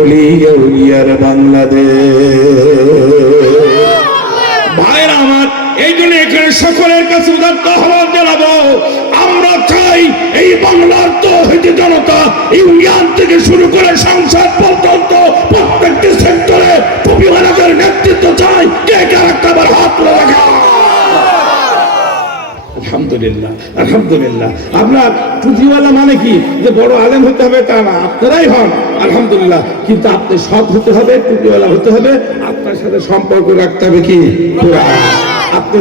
অলিয়া উলিয়ার বাংলাদেশ। ভাইরা আমার, এই জন্য এখানে সকলের কাছে উদাত্ত আহ্বান জানাবো, আমরা চাই এই বাংলার তৌহিদি জনতা ইউনিয়ন থেকে শুরু করে সংসদ পর্যন্ত প্রত্যেকটি সেক্টরে টুপিওয়ালাদের নেতৃত্ব চাই। কে কার একটাবার হাত তুলে রাখা। আলহামদুলিল্লাহ, আলহামদুলিল্লাহ। আপনার টুপিওয়ালা মানে কি যে বড় আলেম হতে হবে তা না, আপনারাই হন আলহামদুলিল্লাহ, কিন্তু আপনি সৎ হতে হবে, টুপিওয়ালা হতে হবে, আপনার সাথে সম্পর্ক রাখতে হবে কি কোরআন। আপনি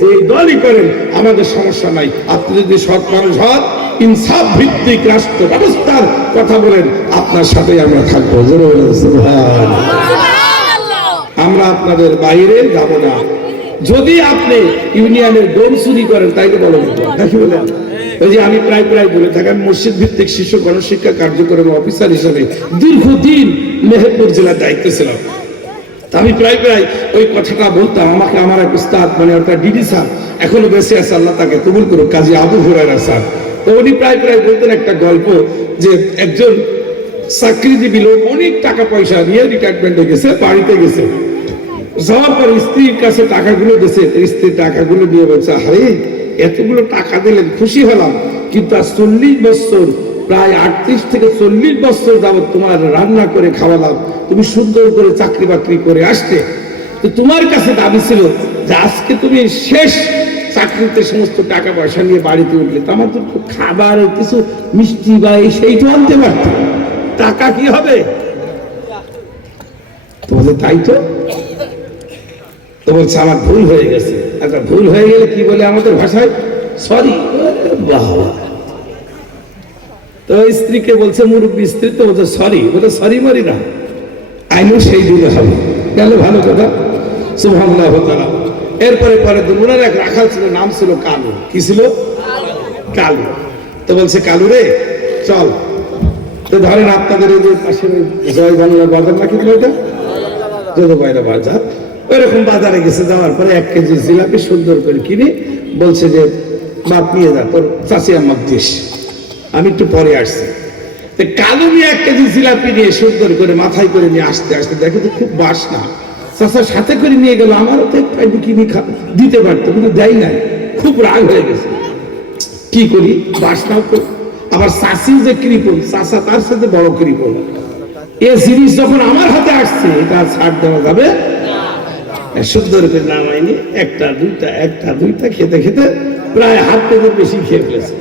যে দলই করেন আমাদের সমস্যা নাই, আপনি যদি সৎ মানুষ হন, ইনসাফ ভিত্তিক রাষ্ট্র ব্যবস্থার কথা বলেন, আপনার সাথে আমরা থাকবো। আমরা আপনাদের বাইরে যাব না। যদি আপনি ইউনিয়নের ডোম চুরি করেন তাইলে বলো নাকি বলেন। ওই যে আমি প্রায় বলে থাকি, আমি মসজিদ ভিত্তিক শিশু গণশিক্ষা কার্যক্রম অফিসার হিসেবে দীর্ঘদিন মেহেরপুর জেলার দায়িত্ব ছিলাম। আমি প্রায় ওই কথাটা বলতাম। আমাকে আমার এক উস্তাদ, মানে ওটা ডিডি স্যার, এখনো বেঁচে আছে, আল্লাহ তাকে কবুল করুক, কাজী আবু হুরায়রা স্যার। তো উনি প্রায় বলতেন একটা গল্প, যে একজন চাকরিজীবী লোক অনেক টাকা পয়সা নিয়ে রিটায়ারমেন্টে গেছে, বাড়িতে গেছে, যাওয়ার পর স্ত্রীর কাছে টাকাগুলো দিয়েছে। স্ত্রীর টাকাগুলো নিয়ে বলছে, আরে এতগুলো টাকা দিলেন, খুশি হলাম, কিন্তু আর 40 বছর, প্রায় 38 থেকে 40 বছর যাবত তোমার রান্না করে খাওয়ালাম, তুমি সুন্দর করে চাকরি বাকরি করে আসতে, তো তোমার কাছে দাবি ছিল যে আজকে তুমি শেষ চাকরিতে সমস্ত টাকা পয়সা নিয়ে বাড়িতে উঠলে, তো আমার তো খাবার কিছু মিষ্টি বা সেইটা আনতে পারত, টাকা কি হবে? তো বলে তাই তো বলছে আমার ভুল হয়ে গেছে। একটা ভুল হয়ে গেলে কি বলে আমাদের ভাষায়? সরি। বাবা, তো স্ত্রীকে বলছে, মুরব্বী স্ত্রী, তো বলছে সরি। বলে সরি মারি না, আইনও সেই দিলে হবে। গেল ভালো কথা, সুবহানাল্লাহ। এরপরে ওনার এক রাখাল ছিল, নাম ছিল কালু। কি ছিল? কালু। তো বলছে, কালু রে চল, তো ধরেন আপনাদের এই যে পাশের জয় বাংলা বাজার নাকি ওইটা জয়বাইরা বাজার, ওইরকম বাজারে গেছে। যাওয়ার পরে 1 কেজি জিলাপি সুন্দর করে কিনে বলছে যে বাপ নিয়ে যা, তোর চাচি আমার দেশ, আমি একটু পরে আসছি। কালু নিয়ে 1 কেজি জিলাপি নিয়ে সুন্দর করে মাথায় করে নিয়ে আসতে দেখে তো খুব বাসনা, চাচার সাথে করে নিয়ে গেল। আমারও তো একটু কিনে দিতে পারতো, কিন্তু দেয় নাই। খুব রাগ হয়ে গেছে, কি করি, বাসনাও তো। আবার চাষি যে কৃপণ, চাষা তার সাথে বড় কৃপণ। এ জিনিস যখন আমার হাতে আসছে, এটা ছাড় দেওয়া যাবে। সুন্দর করে নামাইনি, একটা দুইটা খেতে খেতে প্রায় হাত পেতে বেশি খেয়ে ফেলেছে।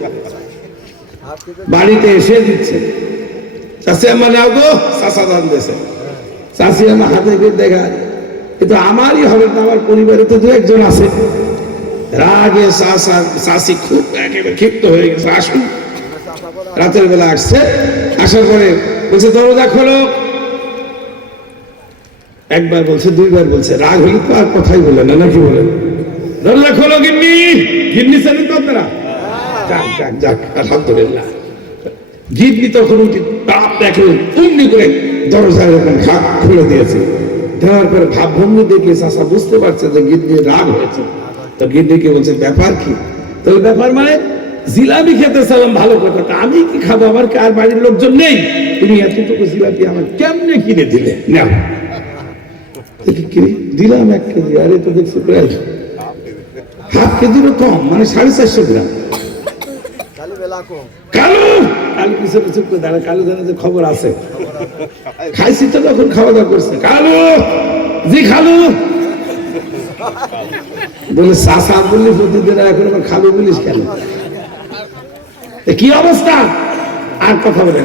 বাড়িতে এসে দিচ্ছে, চাষি আমার নাও গো, চাষা দান দিয়েছে। চাষি আমার হাতে দেখা, কিন্তু আমারই হবে না, আমার পরিবারে তো 2-1 আছে। রাগে চাষি খুব একেবারে ক্ষিপ্ত হয়ে গেছে। আসুন, রাতের বেলা আসছে, আসার পরে বলছে দরজা খোলো। একবার বলছে, 2বার বলছে, রাগ হলে তো আর কথাই বলে না, নাকি বলেন? দরজা খোলো গিন্নি, গিন্নি জানেন তো আপনারা? যাক আলহামদুলিল্লাহ। গিন্নি তখন উঠে তাপ দেখে অমনি করে দরজা এরকম ঘাট খুলে দিয়েছে। দেওয়ার পরে ভাবভঙ্গি দেখে চাষা বুঝতে পারছে যে গিন্নি রাগ হয়েছে। তো গিন্নিকে বলছে, ব্যাপার কি? তাহলে ব্যাপার মানে জিলাপি খেতে চালাম, ভালো কথা, আমি কি খাবো? আমার কি আর বাড়ির লোকজন নেই? তুমি এতটুকু জিলাপি আমার কেমনে কিনে দিলে? নাও। দিলাম 1 কেজি, আরে তো দেখছি প্রায় ½ কেজিরও কম, মানে 450 গ্রাম। কালু পিছনে চুপ করে দাঁড়া, কালু জানে যে খবর আছে, খাইছি তো তখন খাওয়া দাওয়া করছে। কালু জি, খালু বলে, চাষা বললি প্রতিদিন, এখন আমার খালু বলিস কেন? কি অবস্থা? আর কথা বলে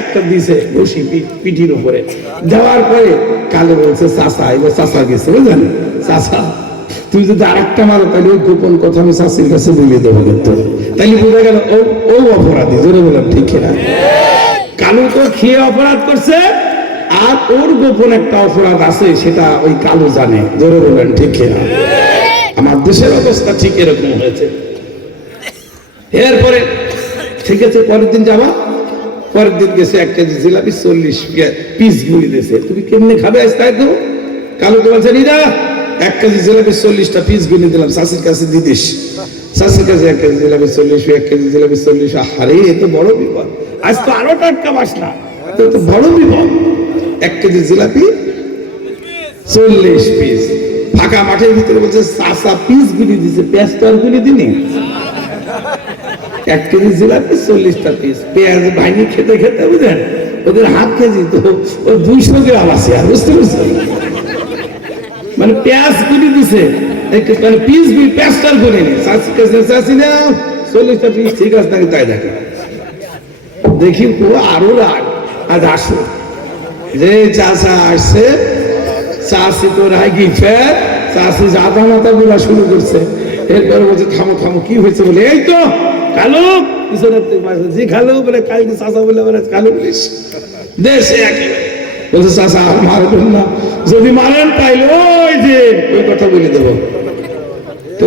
একটা দিছে বসি পিঠির উপরে। দেওয়ার পরে কালু বলছে, চাষা, এবার চাষা গেছে, বুঝলেন? চাষা তুই যদি আরেকটা মারো, তাহলে ওই গোপন কথা আমি চাষির কাছে বলে দেবো, কিন্তু তাইলে বোঝা গেল ও অপরাধী। জোরে বললাম ঠিক কিনা? কালু তো খেয়ে অপরাধ করছে, আর ওর গোপন একটা অপরাধ আছে, সেটা ওই কালু জানে। জোরে বললেন ঠিক কিনা? আমার দেশের অবস্থা ঠিক এরকম হয়েছে। এরপরে ঠিক আছে, পরের দিন যাবা। পরের দিন গেছে, 1 কেজি জিলাপি 40 পিস গুলি দিয়েছে। তুমি কেমনে খাবে? আজ তাই তো কালুকে বলছে নিরা 1 কেজি জিলাপি 40টা পিস গুনে দিলাম, শাশির কাছে দিদিস। শাশির কাছে 1 কেজি জিলাপি 40, 1 কেজি জিলাপি 40। আরে এ তো বড় বিপদ, আজ তো আরো টাটকা বাসনা, তো বড় বিপদ। 1 কেজি জিলাপি 40 পিস, ফাঁকা মাঠের ভিতরে বলছে চাচা পিস গুলি দিছে, পেঁয়াজ তো আর গুলি দিনি। 1 কেজি জিলাপি 40টা পিস, পেঁয়াজ ভাঙি খেতে খেতে বুঝলেন ওদের হাফ কেজি তো ও 200 গ্রাম আছে, আর বুঝতে পারছেন মানে পেঁয়াজ গুলি দিছে, মানে পিস গুলি পেঁয়াজটার গুলি নেই। চাষি না 40টা পিস ঠিক আছে নাকি তাই দেখে, দেখি পুরো আরো রাগ। আজ আসো যে চাষা আসছে, চাষি তো রাগি ফের, চাষি জাতা মাথা গুলা শুরু করছে। এরপরে বলছে থামো থামো, কি হয়েছে বলে, এই তো কালু জি খালু বলে, কালকে চাষা বলে কালু বলিস দেশে একেবারে বলছে চাষা আর মারবেন না, যদি মারেন তাইলে ওই যে ওই কথা বলে দেবো।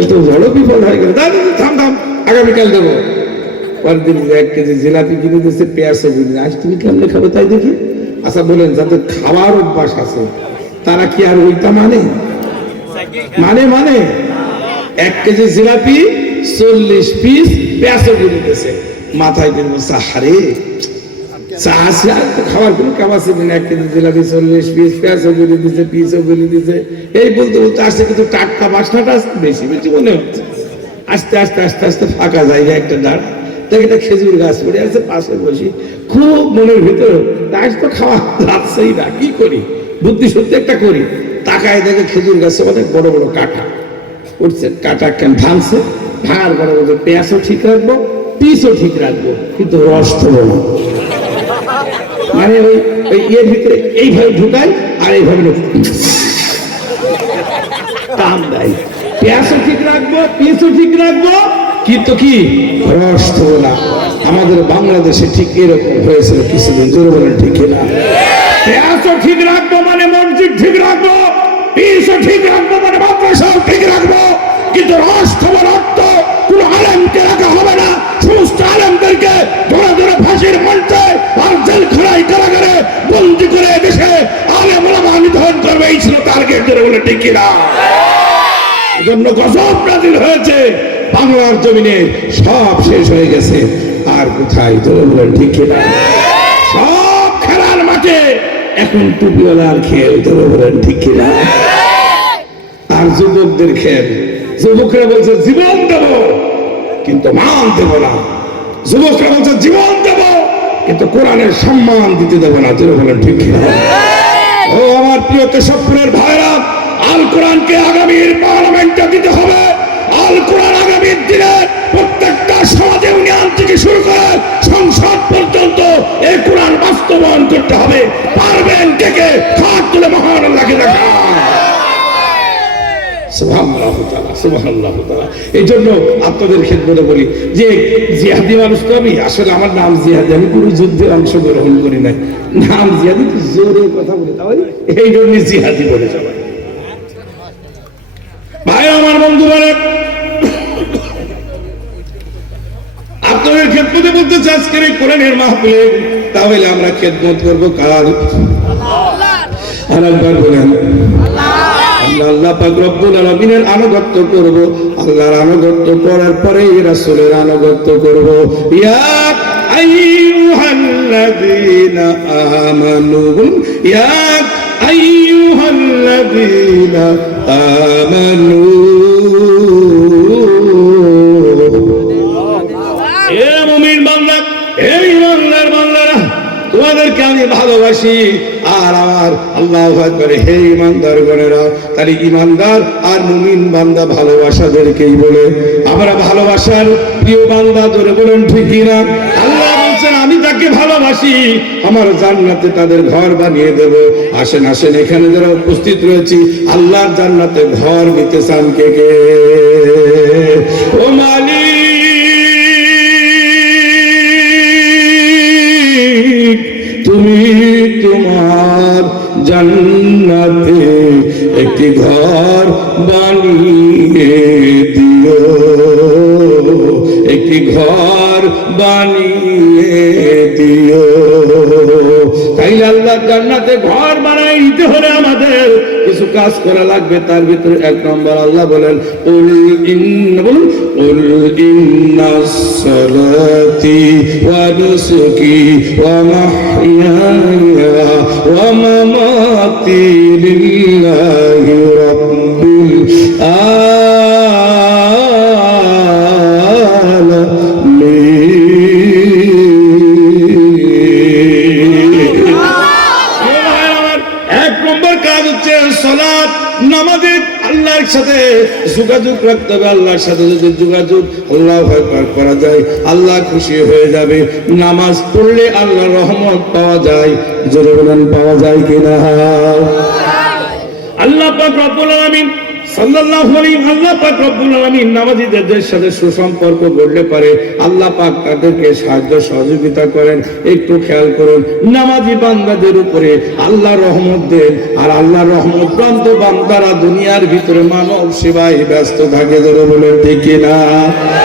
তো বড় বিপদ হয়ে গেল। দাদা থাম থাম, আগামীকাল দেবো। পরের দিন 1 কেজি জিলাপি কিনে দিচ্ছে, পেঁয়াজও কিনে। আজ তুমি কেমনে খাবে তাই দেখি। আচ্ছা বলেন, যাদের খাওয়ার অভ্যাস আছে তারা কি আর ওইটা মানে? 1 কেজি জিলাপি 40 পিস পেঁয়াজও কিনে দিচ্ছে, মাথায় কিনবো সাহারে চাষি আর তো খাওয়ার কোনো ক্যাপাসিটি নেই। 1 কেজি জিলাপি 40 পিস পেঁয়াজও কিনে দিচ্ছে, পিসও কিনে দিচ্ছে, এই বলতে বলতে আসছে, কিন্তু টাটকা বাসনাটা বেশি বেশি মনে হচ্ছে। আস্তে আস্তে আস্তে আস্তে ফাঁকা জায়গা একটা দাঁড়, দেখে একটা খেজুর গাছ পড়ে আছে, পাশে বসি, খুব মনের ভিতরে আজ তো খাওয়া যাচ্ছেই না, কি করি, বুদ্ধি সত্যি একটা করি। তাকায় দেখে খেজুর গাছে অনেক বড় বড় কাঁটা উঠছে, কাঁটা কেন ভাঙছে, ভাঙার পরে বলছে পেঁয়াজও ঠিক রাখবো, পিসও ঠিক রাখবো, কিন্তু রস দেবো না। মানে ওই এর ভিতরে এইভাবে ঢুকাই আর এইভাবে কাম দেয়, পেঁয়াজও ঠিক রাখবো, পিসও ঠিক রাখবো, কিন্তু কি রস দেবো না। আমাদের বাংলাদেশে ঠিক এরকম হয়েছিল কিছুদিন, জোরে বলেন ঠিক না? পেঁয়াজও ঠিক রাখবো মানে মসজিদ ঠিক রাখবো, পিসও ঠিক রাখবো মানে মাদ্রাসাও ঠিক রাখবো, কিন্তু রস দেওয়ার অর্থ কোন আলেমকে রাখা হবে না। সমস্ত আলেমদেরকে ধরে ধরে ফাঁসির মঞ্চে আর জেলখানায় কারাগারে বন্দি করে দেশে আলেম ওলামা নিধন করবে, এই ছিল টার্গেট। জোরে বলে ঠিক না? এজন্য গজব নাযিল হয়েছে বাংলার জমিনে, সব শেষ হয়ে গেছে। আর কোথায়? জোরে বলেন ঠিক না? সব খেলার মাঠে এখন টুপিওয়ালার খেল, জোরে বলেন ঠিক না? আর যুবকদের খেল, যুবকরা বলছে জীবন দেব কিন্তু মান দেব না, যুবকরা বলছে জীবন দেব কিন্তু কোরআনের সম্মান দিতে দেব না, জোরে বলেন ঠিক না? ও আমার প্রিয় কেশবপুরের ভাইরা, আল কোরআনকে আগামীর পার্লামেন্টে দিতে হবে। আল কোরআন আগামীর দিনে প্রত্যেকটা সমাজে ইউনিয়ন থেকে শুরু করে সংসদ পর্যন্ত এই কোরআন বাস্তবায়ন করতে হবে। পারবেন কে কে? হাত তুলে মহান আল্লাহকে দেখান। সুবহানাল্লাহ তাআলা, সুবহানাল্লাহ তাআলা। এই জন্য আপনাদের খেদমতে বলি যে জিহাদি মানুষ তো আমি, আসলে আমার নাম জিহাদি, আমি কোনো যুদ্ধে অংশগ্রহণ করি নাই, নাম জিহাদি, জোরে কথা বলি, তাই এই জন্য জিহাদি বলে সবাই। ভাই আমার বন্ধু বলে, আপনাদের খেদমতে বলতে চাই আজকের এই কোরআনের মাহফিলে, তাহলে আমরা খেদমত করবো কার? আরেকবার বলেন আল্লাহ পাক রব্বুল আলামিনের আনুগত্য করব। আল্লাহর আনুগত্য করার পরে রাসূলের আনুগত্য করব। ইয়া আইয়ুহাল্লাযীনা আমানু, ইয়া আইয়ুহাল্লাযীনা আমানু, হে মুমিন বান্দা, হে ইমানদার বান্দারা, তোমাদেরকে আমি ভালোবাসি। আর আমার আল্লাহু আকবার, হে ইমানদার গণেরা, তাহলে ইমানদার আর মুমিন বান্দা ভালোবাসাদেরকেই বলে আমরা ভালোবাসার প্রিয় বান্দা, জোরে বলেন ঠিক না? আল্লাহ বলছেন আমি তাকে ভালোবাসি, আমার জান্নাতে তাদের ঘর বানিয়ে দেব। আসেন আসেন, এখানে যারা উপস্থিত রয়েছি, আল্লাহর জান্নাতে ঘর নিতে চান কে কে? ও মালিক, তুমি তোমার জান্নাতে একটি ঘর বানিয়ে দিও, একটি ঘর বানিয়ে দিও। তাইলে আল্লাহ জান্নাতে ঘর বানাই দিতে হলে আমাদের কিছু কাজ করা লাগবে। তার ভিতরে এক নম্বর আল্লাহ বলেন ইন্নাস সালাতি ওয়া নুসুকি ওয়া মাহইয়ায়া ওয়া মামাতি লিল্লাহি রাব্বিল নামাজে আল্লাহর সাথে যোগাযোগ রাখতে হবে। আল্লাহর সাথে যদি যোগাযোগ আল্লাহু আকবার করা যায়, আল্লাহ খুশি হয়ে যাবে। নামাজ পড়লে আল্লাহর রহমত পাওয়া যায়। জোরে বলেন পাওয়া যায় কিনা? আল্লাহ পাক রব্বুল আলামিন সাল্লাল্লাহু আলাইহি আল্লাহ পাক রব্বুল আলামিন নামাজীদের সাথে সুসম্পর্ক গড়লে পারে আল্লাহ পাক তাদেরকে সাহায্য সহযোগিতা করেন। একটু খেয়াল করুন, নামাজি বান্দাদের উপরে আল্লাহ রহমত দেন, আর আল্লাহ রহমত প্রান্ত বান্দারা দুনিয়ার ভিতরে মানব সেবায় ব্যস্ত থাকে। ধরে বলেন ঠিক কিনা?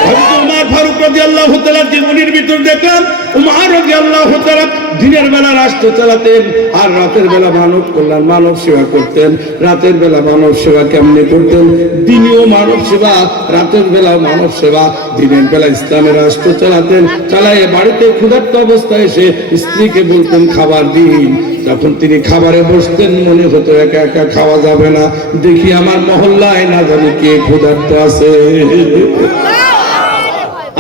হযরত ওমর ফারুক রাদিয়াল্লাহু তাআলা জীবনের ভিতর দেখলাম ওমর রাদিয়াল্লাহু তাআলা দিনের বেলা রাষ্ট্র চালাতেন আর রাতের বেলা মানব কল্যাণ মানব সেবা করতেন। রাতের বেলা মানব সেবা কেমনে করতেন? দিনেও মানব সেবা, রাতের বেলা মানব সেবা। দিনের বেলা ইসলামের রাষ্ট্র চালাতেন, চালায় বাড়িতে ক্ষুধার্ত অবস্থায় এসে স্ত্রীকে বলতেন খাবার দিন। যখন তিনি খাবারে বসতেন মনে হতো একা একা খাওয়া যাবে না, দেখি আমার মহল্লায় না জানি কে ক্ষুধার্ত আছে,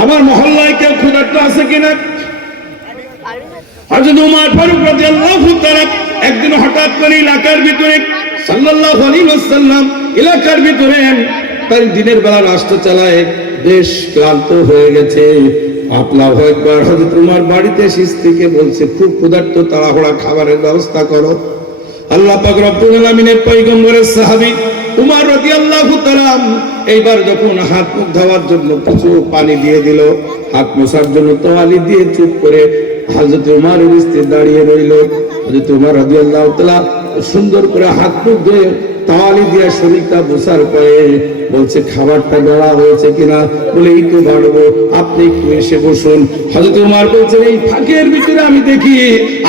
আমার মহল্লায় কেউ ক্ষুধার্ত আছে কিনা। হযরত ওমর ফারুক রাদিয়াল্লাহু তাআলা একদিন হঠাৎ করে এলাকার ভিতরে সাল্লাল্লাহু আলাইহি ওয়াসাল্লাম এলাকার ভিতরে তার দিনের বেলা রাষ্ট্র চালায়, দেশ ক্লান্ত হয়ে গেছে। আল্লাহু আকবার। হযরত ওমর বাড়িতে স্ত্রীকে বলছে খুব ক্ষুধার্ত, তাড়াহুড়া খাবারের ব্যবস্থা করো। আল্লাহ পাক রব্বুল আলামিনের পয়গম্বরের সাহাবী উমর রাদিয়াল্লাহু তাআলা এইবার যখন হাত মুখ ধোয়ার জন্য কিছু পানি দিয়ে দিল, হাত মোছার জন্য তোয়ালি দিয়ে চুপ করে হযরত ওমরের স্ত্রী দাঁড়িয়ে রইল। হযরত ওমর রাদিয়াল্লাহু তাআলা সুন্দর করে হাত মুখ ধুয়ে তাওয়ালি দিয়ে শরীরটা মোছার পরে বলছে খাবারটা দেওয়া হয়েছে কিনা? বলে এই তো বাড়বো, আপনি একটু এসে বসুন। হযরত ওমর বলছেন এই ফাঁকের ভিতরে আমি দেখি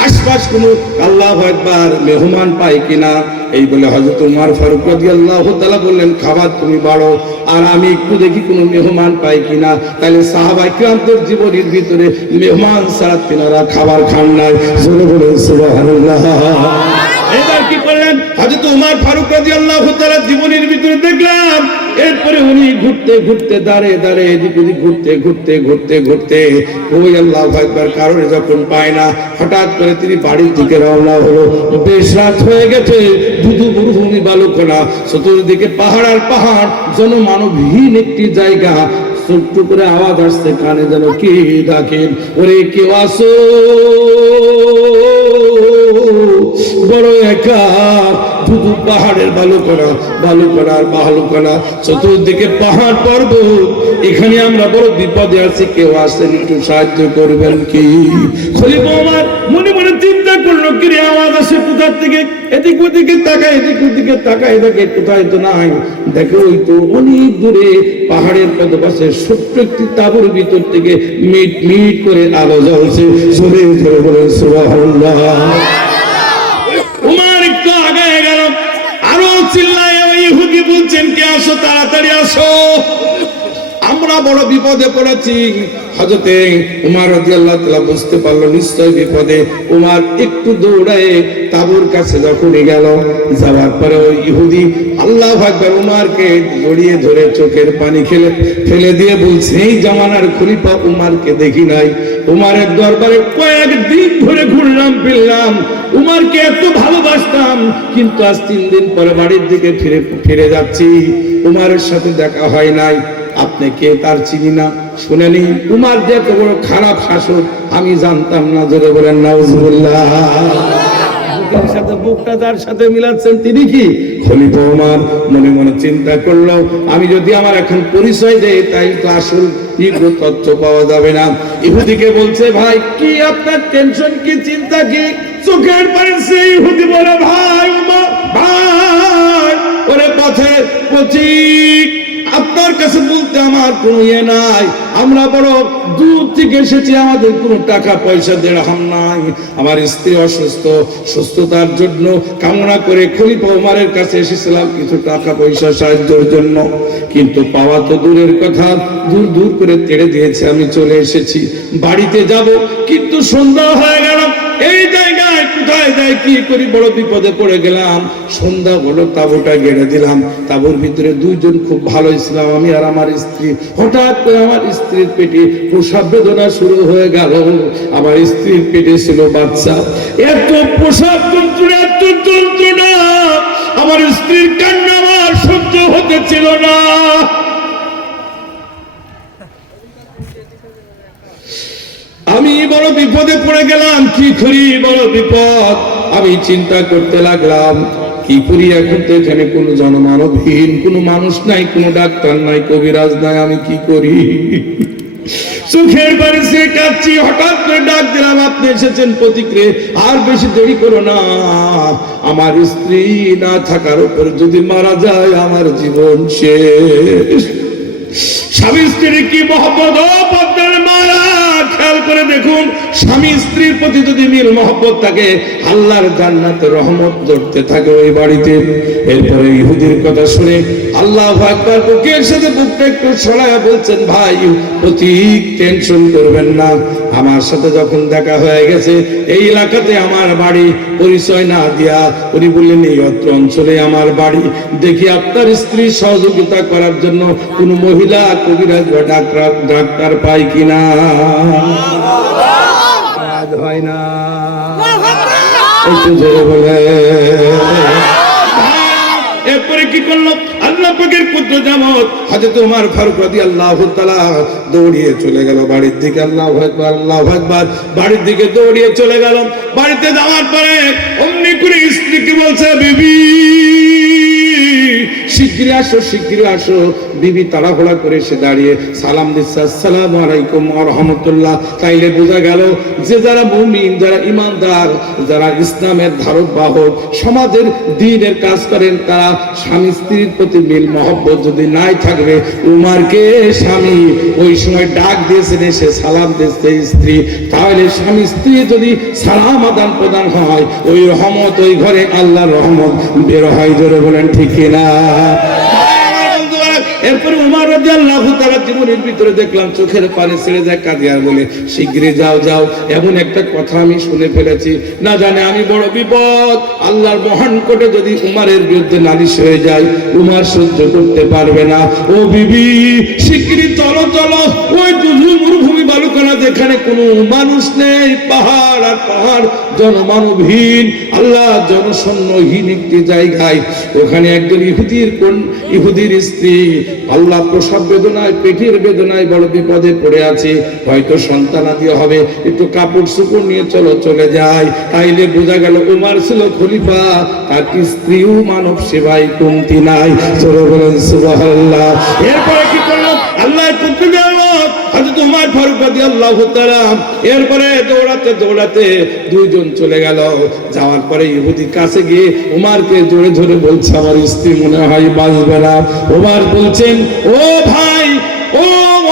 আশপাশ কোনো আল্লাহু আকবার মেহমান পাই কিনা। এই বলে হযরত ওমর ফারুক রাদিয়াল্লাহু তাআলা বললেন খাবার তুমি বাড়ো আর আমি একটু দেখি কোনো মেহমান পাই কিনা। তাহলে সাহাবায়ে কিরামদের জীবনের ভিতরে মেহমান ছাড়া তিনারা খাবার খান নাই। জোরে বলেন সুবহানাল্লাহ। এবার কি করলেন হযরত ওমর ফারুক রাদিয়াল্লাহু তাআলা জীবনের ভিতরে দেখলাম এরপরে উনি ঘুরতে ঘুরতে দাঁড়ে দাঁড়ে এদিক ওদিক ঘুরতে ঘুরতে ঘুরতে ঘুরতে ওই আল্লাহু আকবার কারণে যখন পায় না হঠাৎ করে তিনি বাড়ির দিকে রওনা হলো। বেশ রাত হয়ে গেছে, ধুধু মরুভূমি বালুকণা, চতুর্দিকে পাহাড় আর পাহাড়, জনমানবহীন একটি জায়গা। ছোট্ট করে আওয়াজ আসছে কানে, যেন কে ডাকেন, ওরে কেউ আসো, বড় একা ধুধু পাহাড়ের বালুকণা, বালুকণা আর বালুকণা, চতুর্দিকে পাহাড় পর্বত। এখানে আমরা বড় বিপদে আছি, কেউ আসেন একটু সাহায্য করবেন কি? খলিফা ওমর মনে মনে চিন্তা করলো কি রে আওয়াজ আসে কোথার থেকে? এদিক ওদিকে তাকায়, এদিক ওদিকে তাকায়, দেখে কোথায় তো নাই। দেখে ওই তো অনেক দূরে পাহাড়ের পদপাশে ছোট্ট একটি তাঁবুর ভিতর থেকে মিট মিট করে আলো জ্বলছে। জোরে জোরে বলেন সুবহানাল্লাহ। ওমর একটু আগায় গেল, আরো চিল্লায় ওই ইহুদি বলছেন কে আসো, তাড়াতাড়ি আসো, আমরা বড় বিপদে পড়েছি। হযরতে ওমর রাদিয়াল্লাহু তাআলা বুঝতে পারলো নিশ্চয় বিপদে। ওমর একটু দৌড়ায় তাঁবুর কাছে যখনই গেল, যাওয়ার পরে ওই ইহুদি আল্লাহু আকবার ওমরকে জড়িয়ে ধরে চোখের পানি ফেলে দিয়ে বলছে এই জামানার খলিফা ওমরকে দেখি নাই। ওমরের দরবারে কয়েকদিন ধরে ঘুরলাম ফিরলাম, উমরকে এত ভালোবাসতাম, কিন্তু আজ 3 দিন পরে বাড়ির দিকে ফিরে যাচ্ছি, উমরের সাথে দেখা হয় নাই। আপনি কে তার চিনি না, শুনেনি? উমর যে এত বড় খারাপ শাসক আমি জানতাম না। জোরে বলেন নাউজুবিল্লাহ। বুকের সাথে বুকটা যার সাথে মিলাচ্ছেন তিনি কি? খলিফা ওমর। মনে মনে চিন্তা করলো আমি যদি আমার এখন পরিচয় দেই তাই তো আসল তীব্র তথ্য পাওয়া যাবে না। ইহুদিকে বলছে ভাই কি আপনার টেনশন, কি চিন্তা, কি? চোখের পানি সেই ইহুদি বলে ভাই ওমর ভাই, ওরে পথে পথিক আপনার কাছে বলতে আমার কোনো ইয়ে নাই, আমরা বড় দূর থেকে এসেছি, আমাদের কোনো টাকা পয়সা দিরহাম নাই। আমার স্ত্রী অসুস্থ, সুস্থতার জন্য কামনা করে খলিফা ওমরের কাছে এসেছিলাম কিছু টাকা পয়সা সাহায্যের জন্য, কিন্তু পাওয়া তো দূরের কথা, দূর দূর করে তেড়ে দিয়েছে। আমি চলে এসেছি, বাড়িতে যাব, কিন্তু সন্ধ্যা হয়ে গেল। এই জায়গায় কোথায় যাই, কি করি, বড় বিপদে পড়ে গেলাম। সন্ধ্যা হলো, তাঁবুটা গেড়ে দিলাম। তাঁবুর ভিতরে দুইজন খুব ভালো ছিলাম, আমি আর আমার স্ত্রী। হঠাৎ করে আমার স্ত্রীর পেটে প্রসব বেদনা শুরু হয়ে গেল। আমার স্ত্রীর পেটে ছিল বাচ্চা। এত প্রসব যন্ত্রণা, এত যন্ত্রণা, আমার স্ত্রীর কান্না আমার সহ্য হতে ছিল না। আমি বড় বিপদে পড়ে গেলাম, কি করি, বড় বিপদ। আমি চিন্তা করতে লাগলাম, কি করি এখন, তো এখানে কোনো জনমানবহীন, কোনো মানুষ নাই, কোনো ডাক্তার নাই, কবিরাজ নাই, আমি কি করি। চোখের বাড়ি সে কাঁদছি, হঠাৎ করে ডাক দিলাম, আপনি এসেছেন প্রতিক্রে, আর বেশি দেরি করো না। আমার স্ত্রী না থাকার উপর যদি মারা যায়, আমার জীবন শেষ। স্বামী স্ত্রীর কি মহব্বত, পদ্মার মারা, খেয়াল করে দেখুন, স্বামী স্ত্রীর প্রতি যদি মিল মহব্বত থাকে, আল্লাহর জান্নাতের রহমত ধরতে থাকে ওই বাড়িতে। এরপরে ইহুদির কথা শুনে আল্লাহু আকবার, বুকের সাথে বুকটা একটু সরায়া বলছেন, ভাই প্রতীক টেনশন করবেন না, আমার সাথে যখন দেখা হয়ে গেছে, এই এলাকাতে আমার বাড়ি, পরিচয় না দিয়া উনি বললেন, এই অত্র অঞ্চলে আমার বাড়ি, দেখি আপনার স্ত্রী সহযোগিতা করার জন্য কোন মহিলা কবিরাজ বা ডাক্তার পাই কিনা। কাজ হয় না, একটু জোরে বলে। এরপরে কি করলো, আল্লাহ পাকের পুত্র জামত হযরত ওমর ফারুক রাদিয়াল্লাহু তাআলা দৌড়িয়ে চলে গেল বাড়ির দিকে। আল্লাহু আকবার, আল্লাহু আকবার, বাড়ির দিকে দৌড়িয়ে চলে গেল। বাড়িতে যাওয়ার পরে অমনি করে স্ত্রীকে বলছে, বিবি শিগগিরই আসো, শিগগিরই আসো। বিবি তাড়াহুড়া করে সে দাঁড়িয়ে সালাম দিচ্ছে, আসসালামু আলাইকুম ওয়া রাহমাতুল্লাহ। তাইলে বোঝা গেল যে যারা মুমিন, যারা ইমানদার, যারা ইসলামের ধারক বাহক, সমাজের দ্বীনের কাজ করেন, তারা স্বামী স্ত্রীর প্রতি মিল মহব্বত যদি নাই থাকবে, উমারকে স্বামী ওই সময় ডাক দিয়েছেন, এসে সালাম দিয়েছে স্ত্রী, তাহলে স্বামী স্ত্রী যদি সালাম আদান প্রদান হয়, ওই রহমত, ওই ঘরে আল্লাহর রহমত বের হয়। জোরে বলেন ঠিক কিনা। এরপরে ওমর রাদিয়াল্লাহু তাআলা জীবনের ভিতরে দেখলাম চোখের পানি ছেড়ে যায়, কাঁদিয়ার বলে, শিগগিরই যাও, যাও, এমন একটা কথা আমি শুনে ফেলেছি, না জানে আমি বড় বিপদ। আল্লাহর মহান কোটে যদি উমারের বিরুদ্ধে নালিশ হয়ে যায়, উমার সহ্য করতে পারবে না। ও বিবি, শিগগিরই চলো, চলো, ওই দুধু মরুভূমি বালুকানা, যেখানে কোনো মানুষ নেই, পাহাড় আর পাহাড়, জনমানবহীন, আল্লাহ জনশূন্যহীন একটি জায়গায়, ওখানে একজন ইহুদির স্ত্রী আল্লাহ প্রসব বেদনায়, পেটের বেদনায় বড় বিপদে পড়ে আছে, হয়তো সন্তানাদি হবে, একটু কাপড় চোপড় নিয়ে চলো, চলে যায়। তাইলে বোঝা গেল ওমর ছিল খলিফা, তার স্ত্রীও মানব সেবায় কমতি নাই। চলো বলেন সুবহানাল্লাহ। এরপরে কি করলো, আল্লাহর পুত্র হযরত ওমর ফারুক রাদিয়াল্লাহু তাআলা এরপরে দৌড়াতে দৌড়াতে দুইজন চলে গেল। যাওয়ার পরে ইহুদি কাছে গিয়ে ওমরকে জোরে জোরে বলছে, আমার স্ত্রী মনে হয় বাঁচবে না। ওমর বলছেন, ও ভাই, ও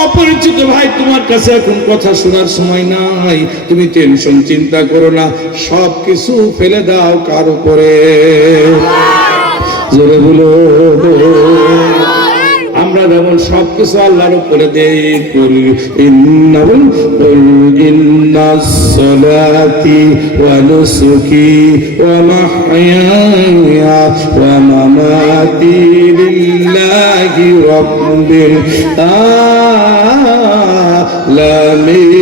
অপরিচিত ভাই, তোমার কাছে এখন কথা শোনার সময় নাই, তুমি টেনশন চিন্তা করো না, সব কিছু ফেলে দাও কার উপরে। জোরে বলো। আমরা যেমন সবকিছু আল্লাহর উপরে দেই, কুল ইন্নাস সালাতি ওয়া নুসুকি ওয়া মাহইয়ায়া ওয়া মামাতি লিল্লাহি রাব্বিল আলামিন।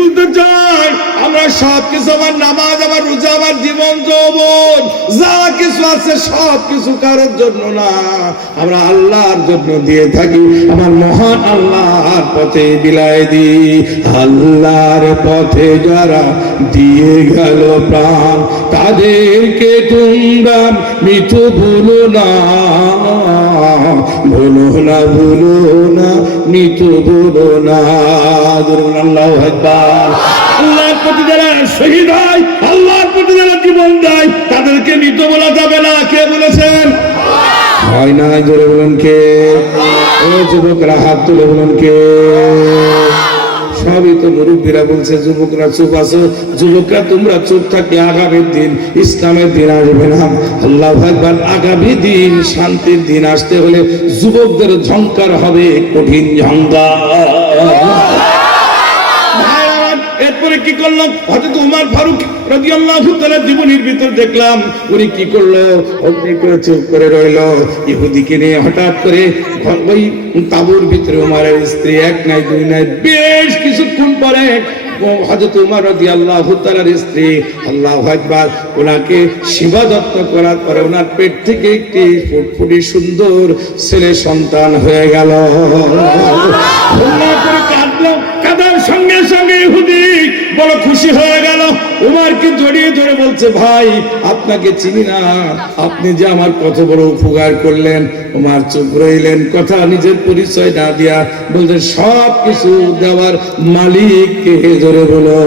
বলতে চাই, আমরা সব কিছু, আমার নামাজ, আমার রোজা, আমার জীবন যৌবন, যা কিছু আছে সব কিছু কারোর জন্য না, আমরা আল্লাহর জন্য দিয়ে থাকি। আমার মহান আল্লাহর পথে বিলায় দিই। আল্লাহর পথে যারা দিয়ে গেল প্রাণ, তাদেরকে তোমরা মিঠু ভুলো না, ভুলো না, ভুলো না, মিঠু ভুলো না। আল্লাহু আকবার। আল্লাহর প্রতি যারা শহীদ হয়, আল্লাহর প্রতি মধ্যে যারা জীবন দেয় তাদেরকে মৃত বলা যাবে না। কে বলেছেন? হয় না, জোরে বলুন কে? ও যুবকরা হাত তুলে বলুন কে? সবই তো মুরব্বীরা বলছে, যুবকরা চুপ আছো। যুবকরা তোমরা চুপ থাকলে আগামী দিন ইসলামের দিন আসবে না। আল্লাহু আকবার। আগামী দিন শান্তির দিন আসতে হলে যুবকদের ঝংকার হবে, কঠিন ঝংকার। এরপরে কি করলো? হযরত ওমর ফারুক রাদিয়াল্লাহু তাআলা জীবনের ভিতর দেখলাম উনি কি করলো, অগ্নি করে চুপ করে রইলো। ইহুদিকে নিয়ে হঠাৎ করে ওই তাঁবুর ভিতরে ওমরের স্ত্রী, এক নাই দুই নাই, বেশ কিছুক্ষণ পরে হযরত ওমর রাদিয়াল্লাহু তাআলার স্ত্রী, আল্লাহু আকবার, ওনাকে সেবা যত্ন করার পরে ওনার পেট থেকে একটি ফুটফুটি সুন্দর ছেলে সন্তান হয়ে গেল। কাঁদলো, কাঁদার সঙ্গে সঙ্গে ইহুদি বড় খুশি হয়ে গেল। উমরকে জড়িয়ে ধরে বলছে, ভাই আপনাকে চিনি না, আপনি যে আমার কত বড় উপকার করলেন। উমর চুপ রইলেন, কথা নিজের পরিচয় না দিয়া বলতে, সব কিছু দেওয়ার মালিক কে? জোরে বলো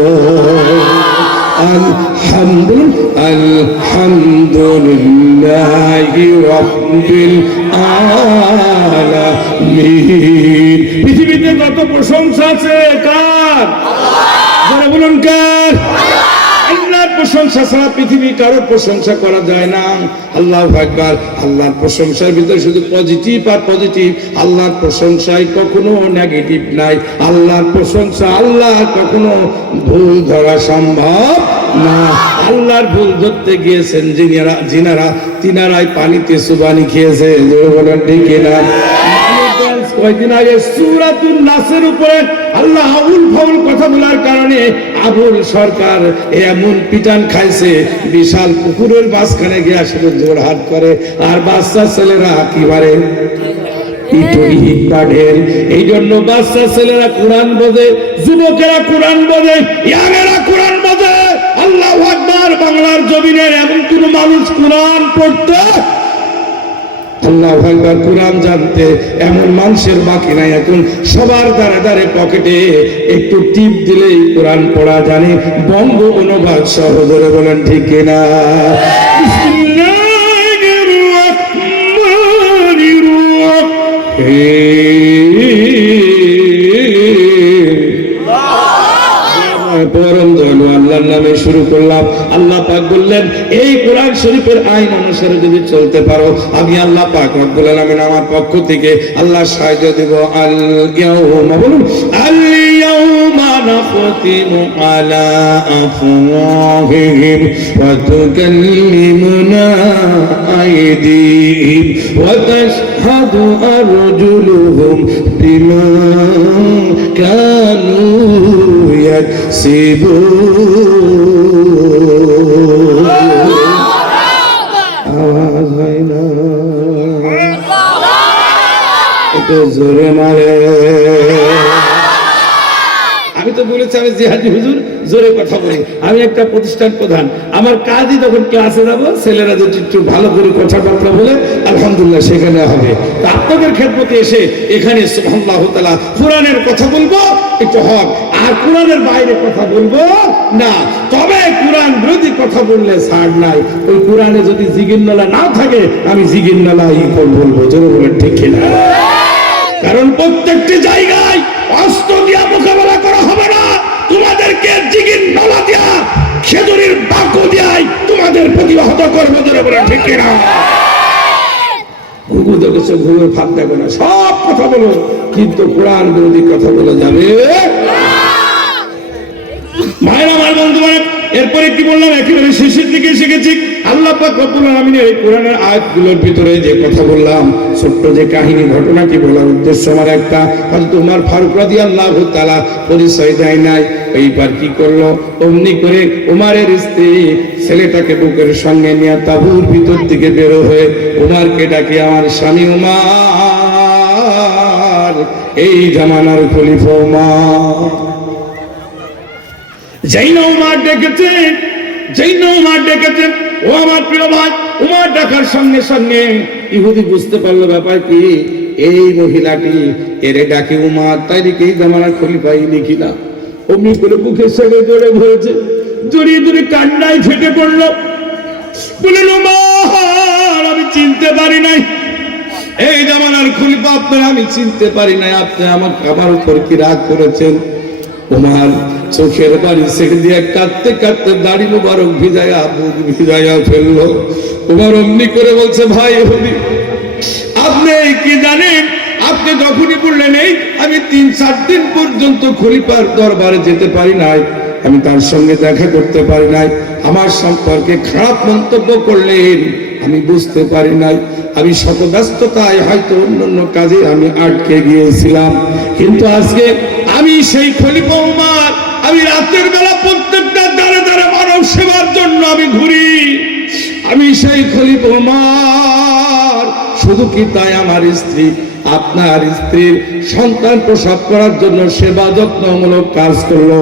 আলহামদুলিল্লাহি রাব্বিল আলামিন। পৃথিবীতে যত প্রশংসা আছে কার? যারা বলুন কার? আল্লাহর প্রশংসা ছাড়া পৃথিবী কারো প্রশংসা করা যায় না। আল্লাহু আকবার। আল্লাহর প্রশংসার ভিতরে শুধু পজিটিভ আর পজিটিভ। আল্লাহর প্রশংসায় কখনো নেগেটিভ নাই। আল্লাহর প্রশংসা, আল্লাহ কখনো ভুল ধরা সম্ভব না। আল্লাহর ভুল ধরতে গিয়েছেন যিনারা তিনারাই পানিতে সুবানি খেয়েছে। বলেন ঠিক না? কয়েকদিন আগে সূরাতুন নাসের উপরে আল্লাহ আবুল ফাউল কথা বলার কারণে আবুল সরকার এমন পিটান খাইছে, বিশাল পুকুরের মাঝখানে গিয়ে শুধু জোড়হাট করে, আর বাচ্চা ছেলেরা একেবারে এই জন্য বাচ্চা ছেলেরা কোরআন বোঝে, যুবকেরা কোরআন বোঝে, ইয়াংয়েরা কোরআন বোঝে। আল্লাহু আকবার। বাংলার জমিনে এমন কোন মানুষ কোরআন পড়তে, আল্লাহু আকবার, কোরআন জানতে এমন মানুষের বাকি নাই। এখন সবার দ্বারে দ্বারে পকেটে একটু টিপ দিলেই কোরআন পড়া জানে, বঙ্গ অনুবাদ সহ। ধরে বলেন ঠিক কিনা? বিসমিল্লাহির রাহমানির রাহিম। পরম দয়ালু আল্লাহর নামে শুরু করলাম। আল্লাহ পাক বললেন, এই কোরআন শরীফের আইন অনুসারে যদি চলতে পারো, আমি আল্লাহ পাক রব্বুল আলামিন আমার পক্ষ থেকে আল্লাহ সাহায্য দেব। আল ইয়াউমা, বলুন আল ইয়াউমা নাখতিমু আলা আফওয়াহিহিম ওয়া তুকাল্লিমুনা আইদিহিম ওয়া তাশহাদু আরজুলুহুম বিমা কানু ইয়াকসিবুন। আওয়াজ হয় না, একটু জোরে মারে। আমি তো বলেছি আমি জিহাদি হুজুর, জোরে কথা বলি। আমি একটা প্রতিষ্ঠান প্রধান, আমার কাজই যখন ক্লাসে যাবো, ছেলেরা যদি একটু ভালো করে কথাবার্তা বলে আলহামদুলিল্লাহ সেখানে হবে। তা আপনাদের খেদমতে এসে এখানে সুবহানাল্লাহু তাআলা কোরআনের কথা বলবো একটু হক, আর কোরআনের বাইরে কথা বলবো না। তবে কোরআন বিরোধী কথা বললে ছাড় নাই। ওই কোরআনে যদি জিগিরনালা না থাকে, আমি জিগিরনালাই বলবো। জোরে বলেন ঠিক কিনা? কারণ প্রত্যেকটি জায়গায় অস্ত্র দিয়া মোকাবেলা করা হবে না। তোমাদেরকে জিগিরনালা দিয়া, খেজুরের বাক্য দিয়াই তোমাদের প্রতিহত করবো। জোরে বলেন ঠিক কিনা? ঘুঘু দেখেছো, ঘুঘুর ফাঁক দেখো না, সব কথা বলো, কিন্তু কোরআন বিরোধী কথা বলা যাবে ভাইরা আমার বন্ধু। এরপরে কি বললাম, একেবারে শেষের দিকে শিখেছি। আল্লাহ পাক রব্বুল আলামিনের এই কোরআনের আয়াতগুলোর ভিতরে যে কথা বললাম, ছোট্ট যে কাহিনী, ঘটনা কি বলার উদ্দেশ্য আমার একটা, হযরত ওমর ফারুক রাদিয়াল্লাহু তাআলা পরিচয় দেয় নাই। এইবার কি করলো, অমনি করে ওমরের স্ত্রী ছেলেটাকে বুকের সঙ্গে নিয়ে তাঁবুর ভিতর থেকে বের হয়ে ওমরকে ডাকে, আমার স্বামী ওমর, এই জামানার খলিফা ওমর। যেই না ওমর ডেকেছে, ও আমার প্রিয় ভাই, ওমর ডাকার সঙ্গে সঙ্গে ইহুদি বুঝতে পারলো ব্যাপার কি, এই মহিলাটি এরে ডাকে ওমর, তাই নাকি এই জামানার খলিফা ইনি কিনা। অমনি করে বুকের সঙ্গে জোরে ভরেছে, জড়িয়ে ধরে কান্নায় ফেটে পড়লো, বললেন ওমর আমি চিনতে পারি নাই, এই জামানার খলিফা আপনারা আমি চিনতে পারি নাই, আপনি আমার উপর কি রাগ করেছেন? ওমর চোখের পানি ছেড়ে দিয়ে কাঁদতে কাঁদতে দাড়ি মুবারক ভিজাইয়া বুক ভিজাইয়া ফেললো। ওমর অমনি করে বলছে, ভাই ইহুদি আপনি কি জানেন, আপনি যখনই বললেন এই আমি 3-4 দিন পর্যন্ত খলিফার দরবারে যেতে পারি নাই, আমি তার সঙ্গে দেখা করতে পারি নাই, আমার সম্পর্কে খারাপ মন্তব্য করলেন, আমি বুঝতে পারি নাই, আমি শত ব্যস্ততায় হয়তো অন্যান্য কাজে আমি আটকে গিয়েছিলাম, কিন্তু আজকে আমি সেই খলিফা ওমর, আমি রাতের বেলা প্রত্যেকটা দ্বারে দ্বারে মানব সেবার জন্য আমি ঘুরি, আমি সেই খলিফা ওমর। শুধু কি তাই, আমার স্ত্রী, আপনার স্ত্রীর সন্তান প্রসব করার জন্য সেবা যত্নমূলক কাজ করলো,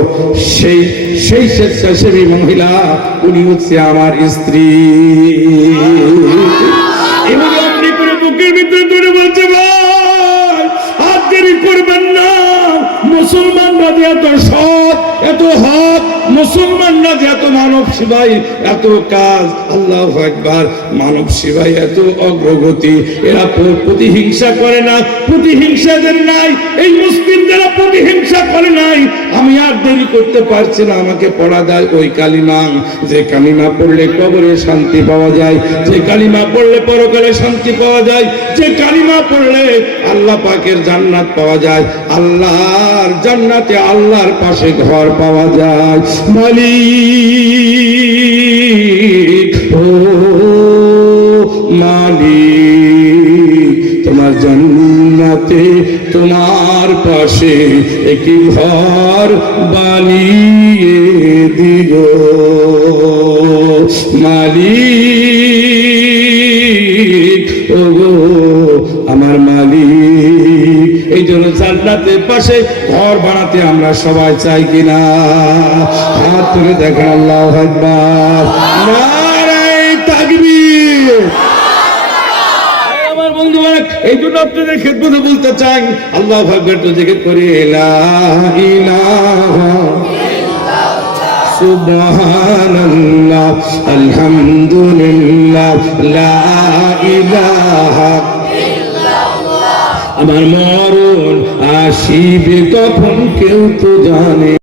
সেই স্বেচ্ছাসেবী মহিলা উনি হচ্ছে আমার স্ত্রী। এবার আপনি করে বুকের ভিতরে ধরে বলছে, ভাই আর দেরি করবেন না, মুসলমানরা যে এত সৎ এত হক, মুসলমানরা যে এত মানব সেবাই এত কাজ, আল্লাহু আকবার, মানব সেবাই এত অগ্রগতি, এরা প্রতিহিংসা করে না, প্রতিহিংসাদের নাই, এই মুসলিম যারা প্রতিহিংসা করে নাই, আমি আর দেরি করতে পারছি না, আমাকে পড়া যায় ওই কালিমা, যে কালিমা পড়লে কবরে শান্তি পাওয়া যায়, যে কালিমা পড়লে পরকালে শান্তি পাওয়া যায়, যে কালিমা পড়লে আল্লাহ পাকের জান্নাত পাওয়া যায়, আল্লাহর জান্নাতে আল্লাহর পাশে ঘর পাওয়া যায়। মালিক ও মালিক, তোমার জান্নাতে তোমার পাশে একটি ঘর বানিয়ে দিও মালিক, ও গো আমার মালিক। এই জন্য জান্নাতের পাশে ঘর বানাতে আমরা সবাই চাই কিনা? হাত তুলে দেখেন, আল্লাহু আকবার, নারায়ে তাকবীর। আমার বন্ধুরা, এই জন্য আপনাদের খেদমতে বলতে চাই, আল্লাহু আকবার তো জিকির করি, লা ইলাহা সুবহানাল্লাহ, আলহামদুলিল্লাহ, লা ইলাহা। আমার মরণ আসিবে কখন কেউ তো জানে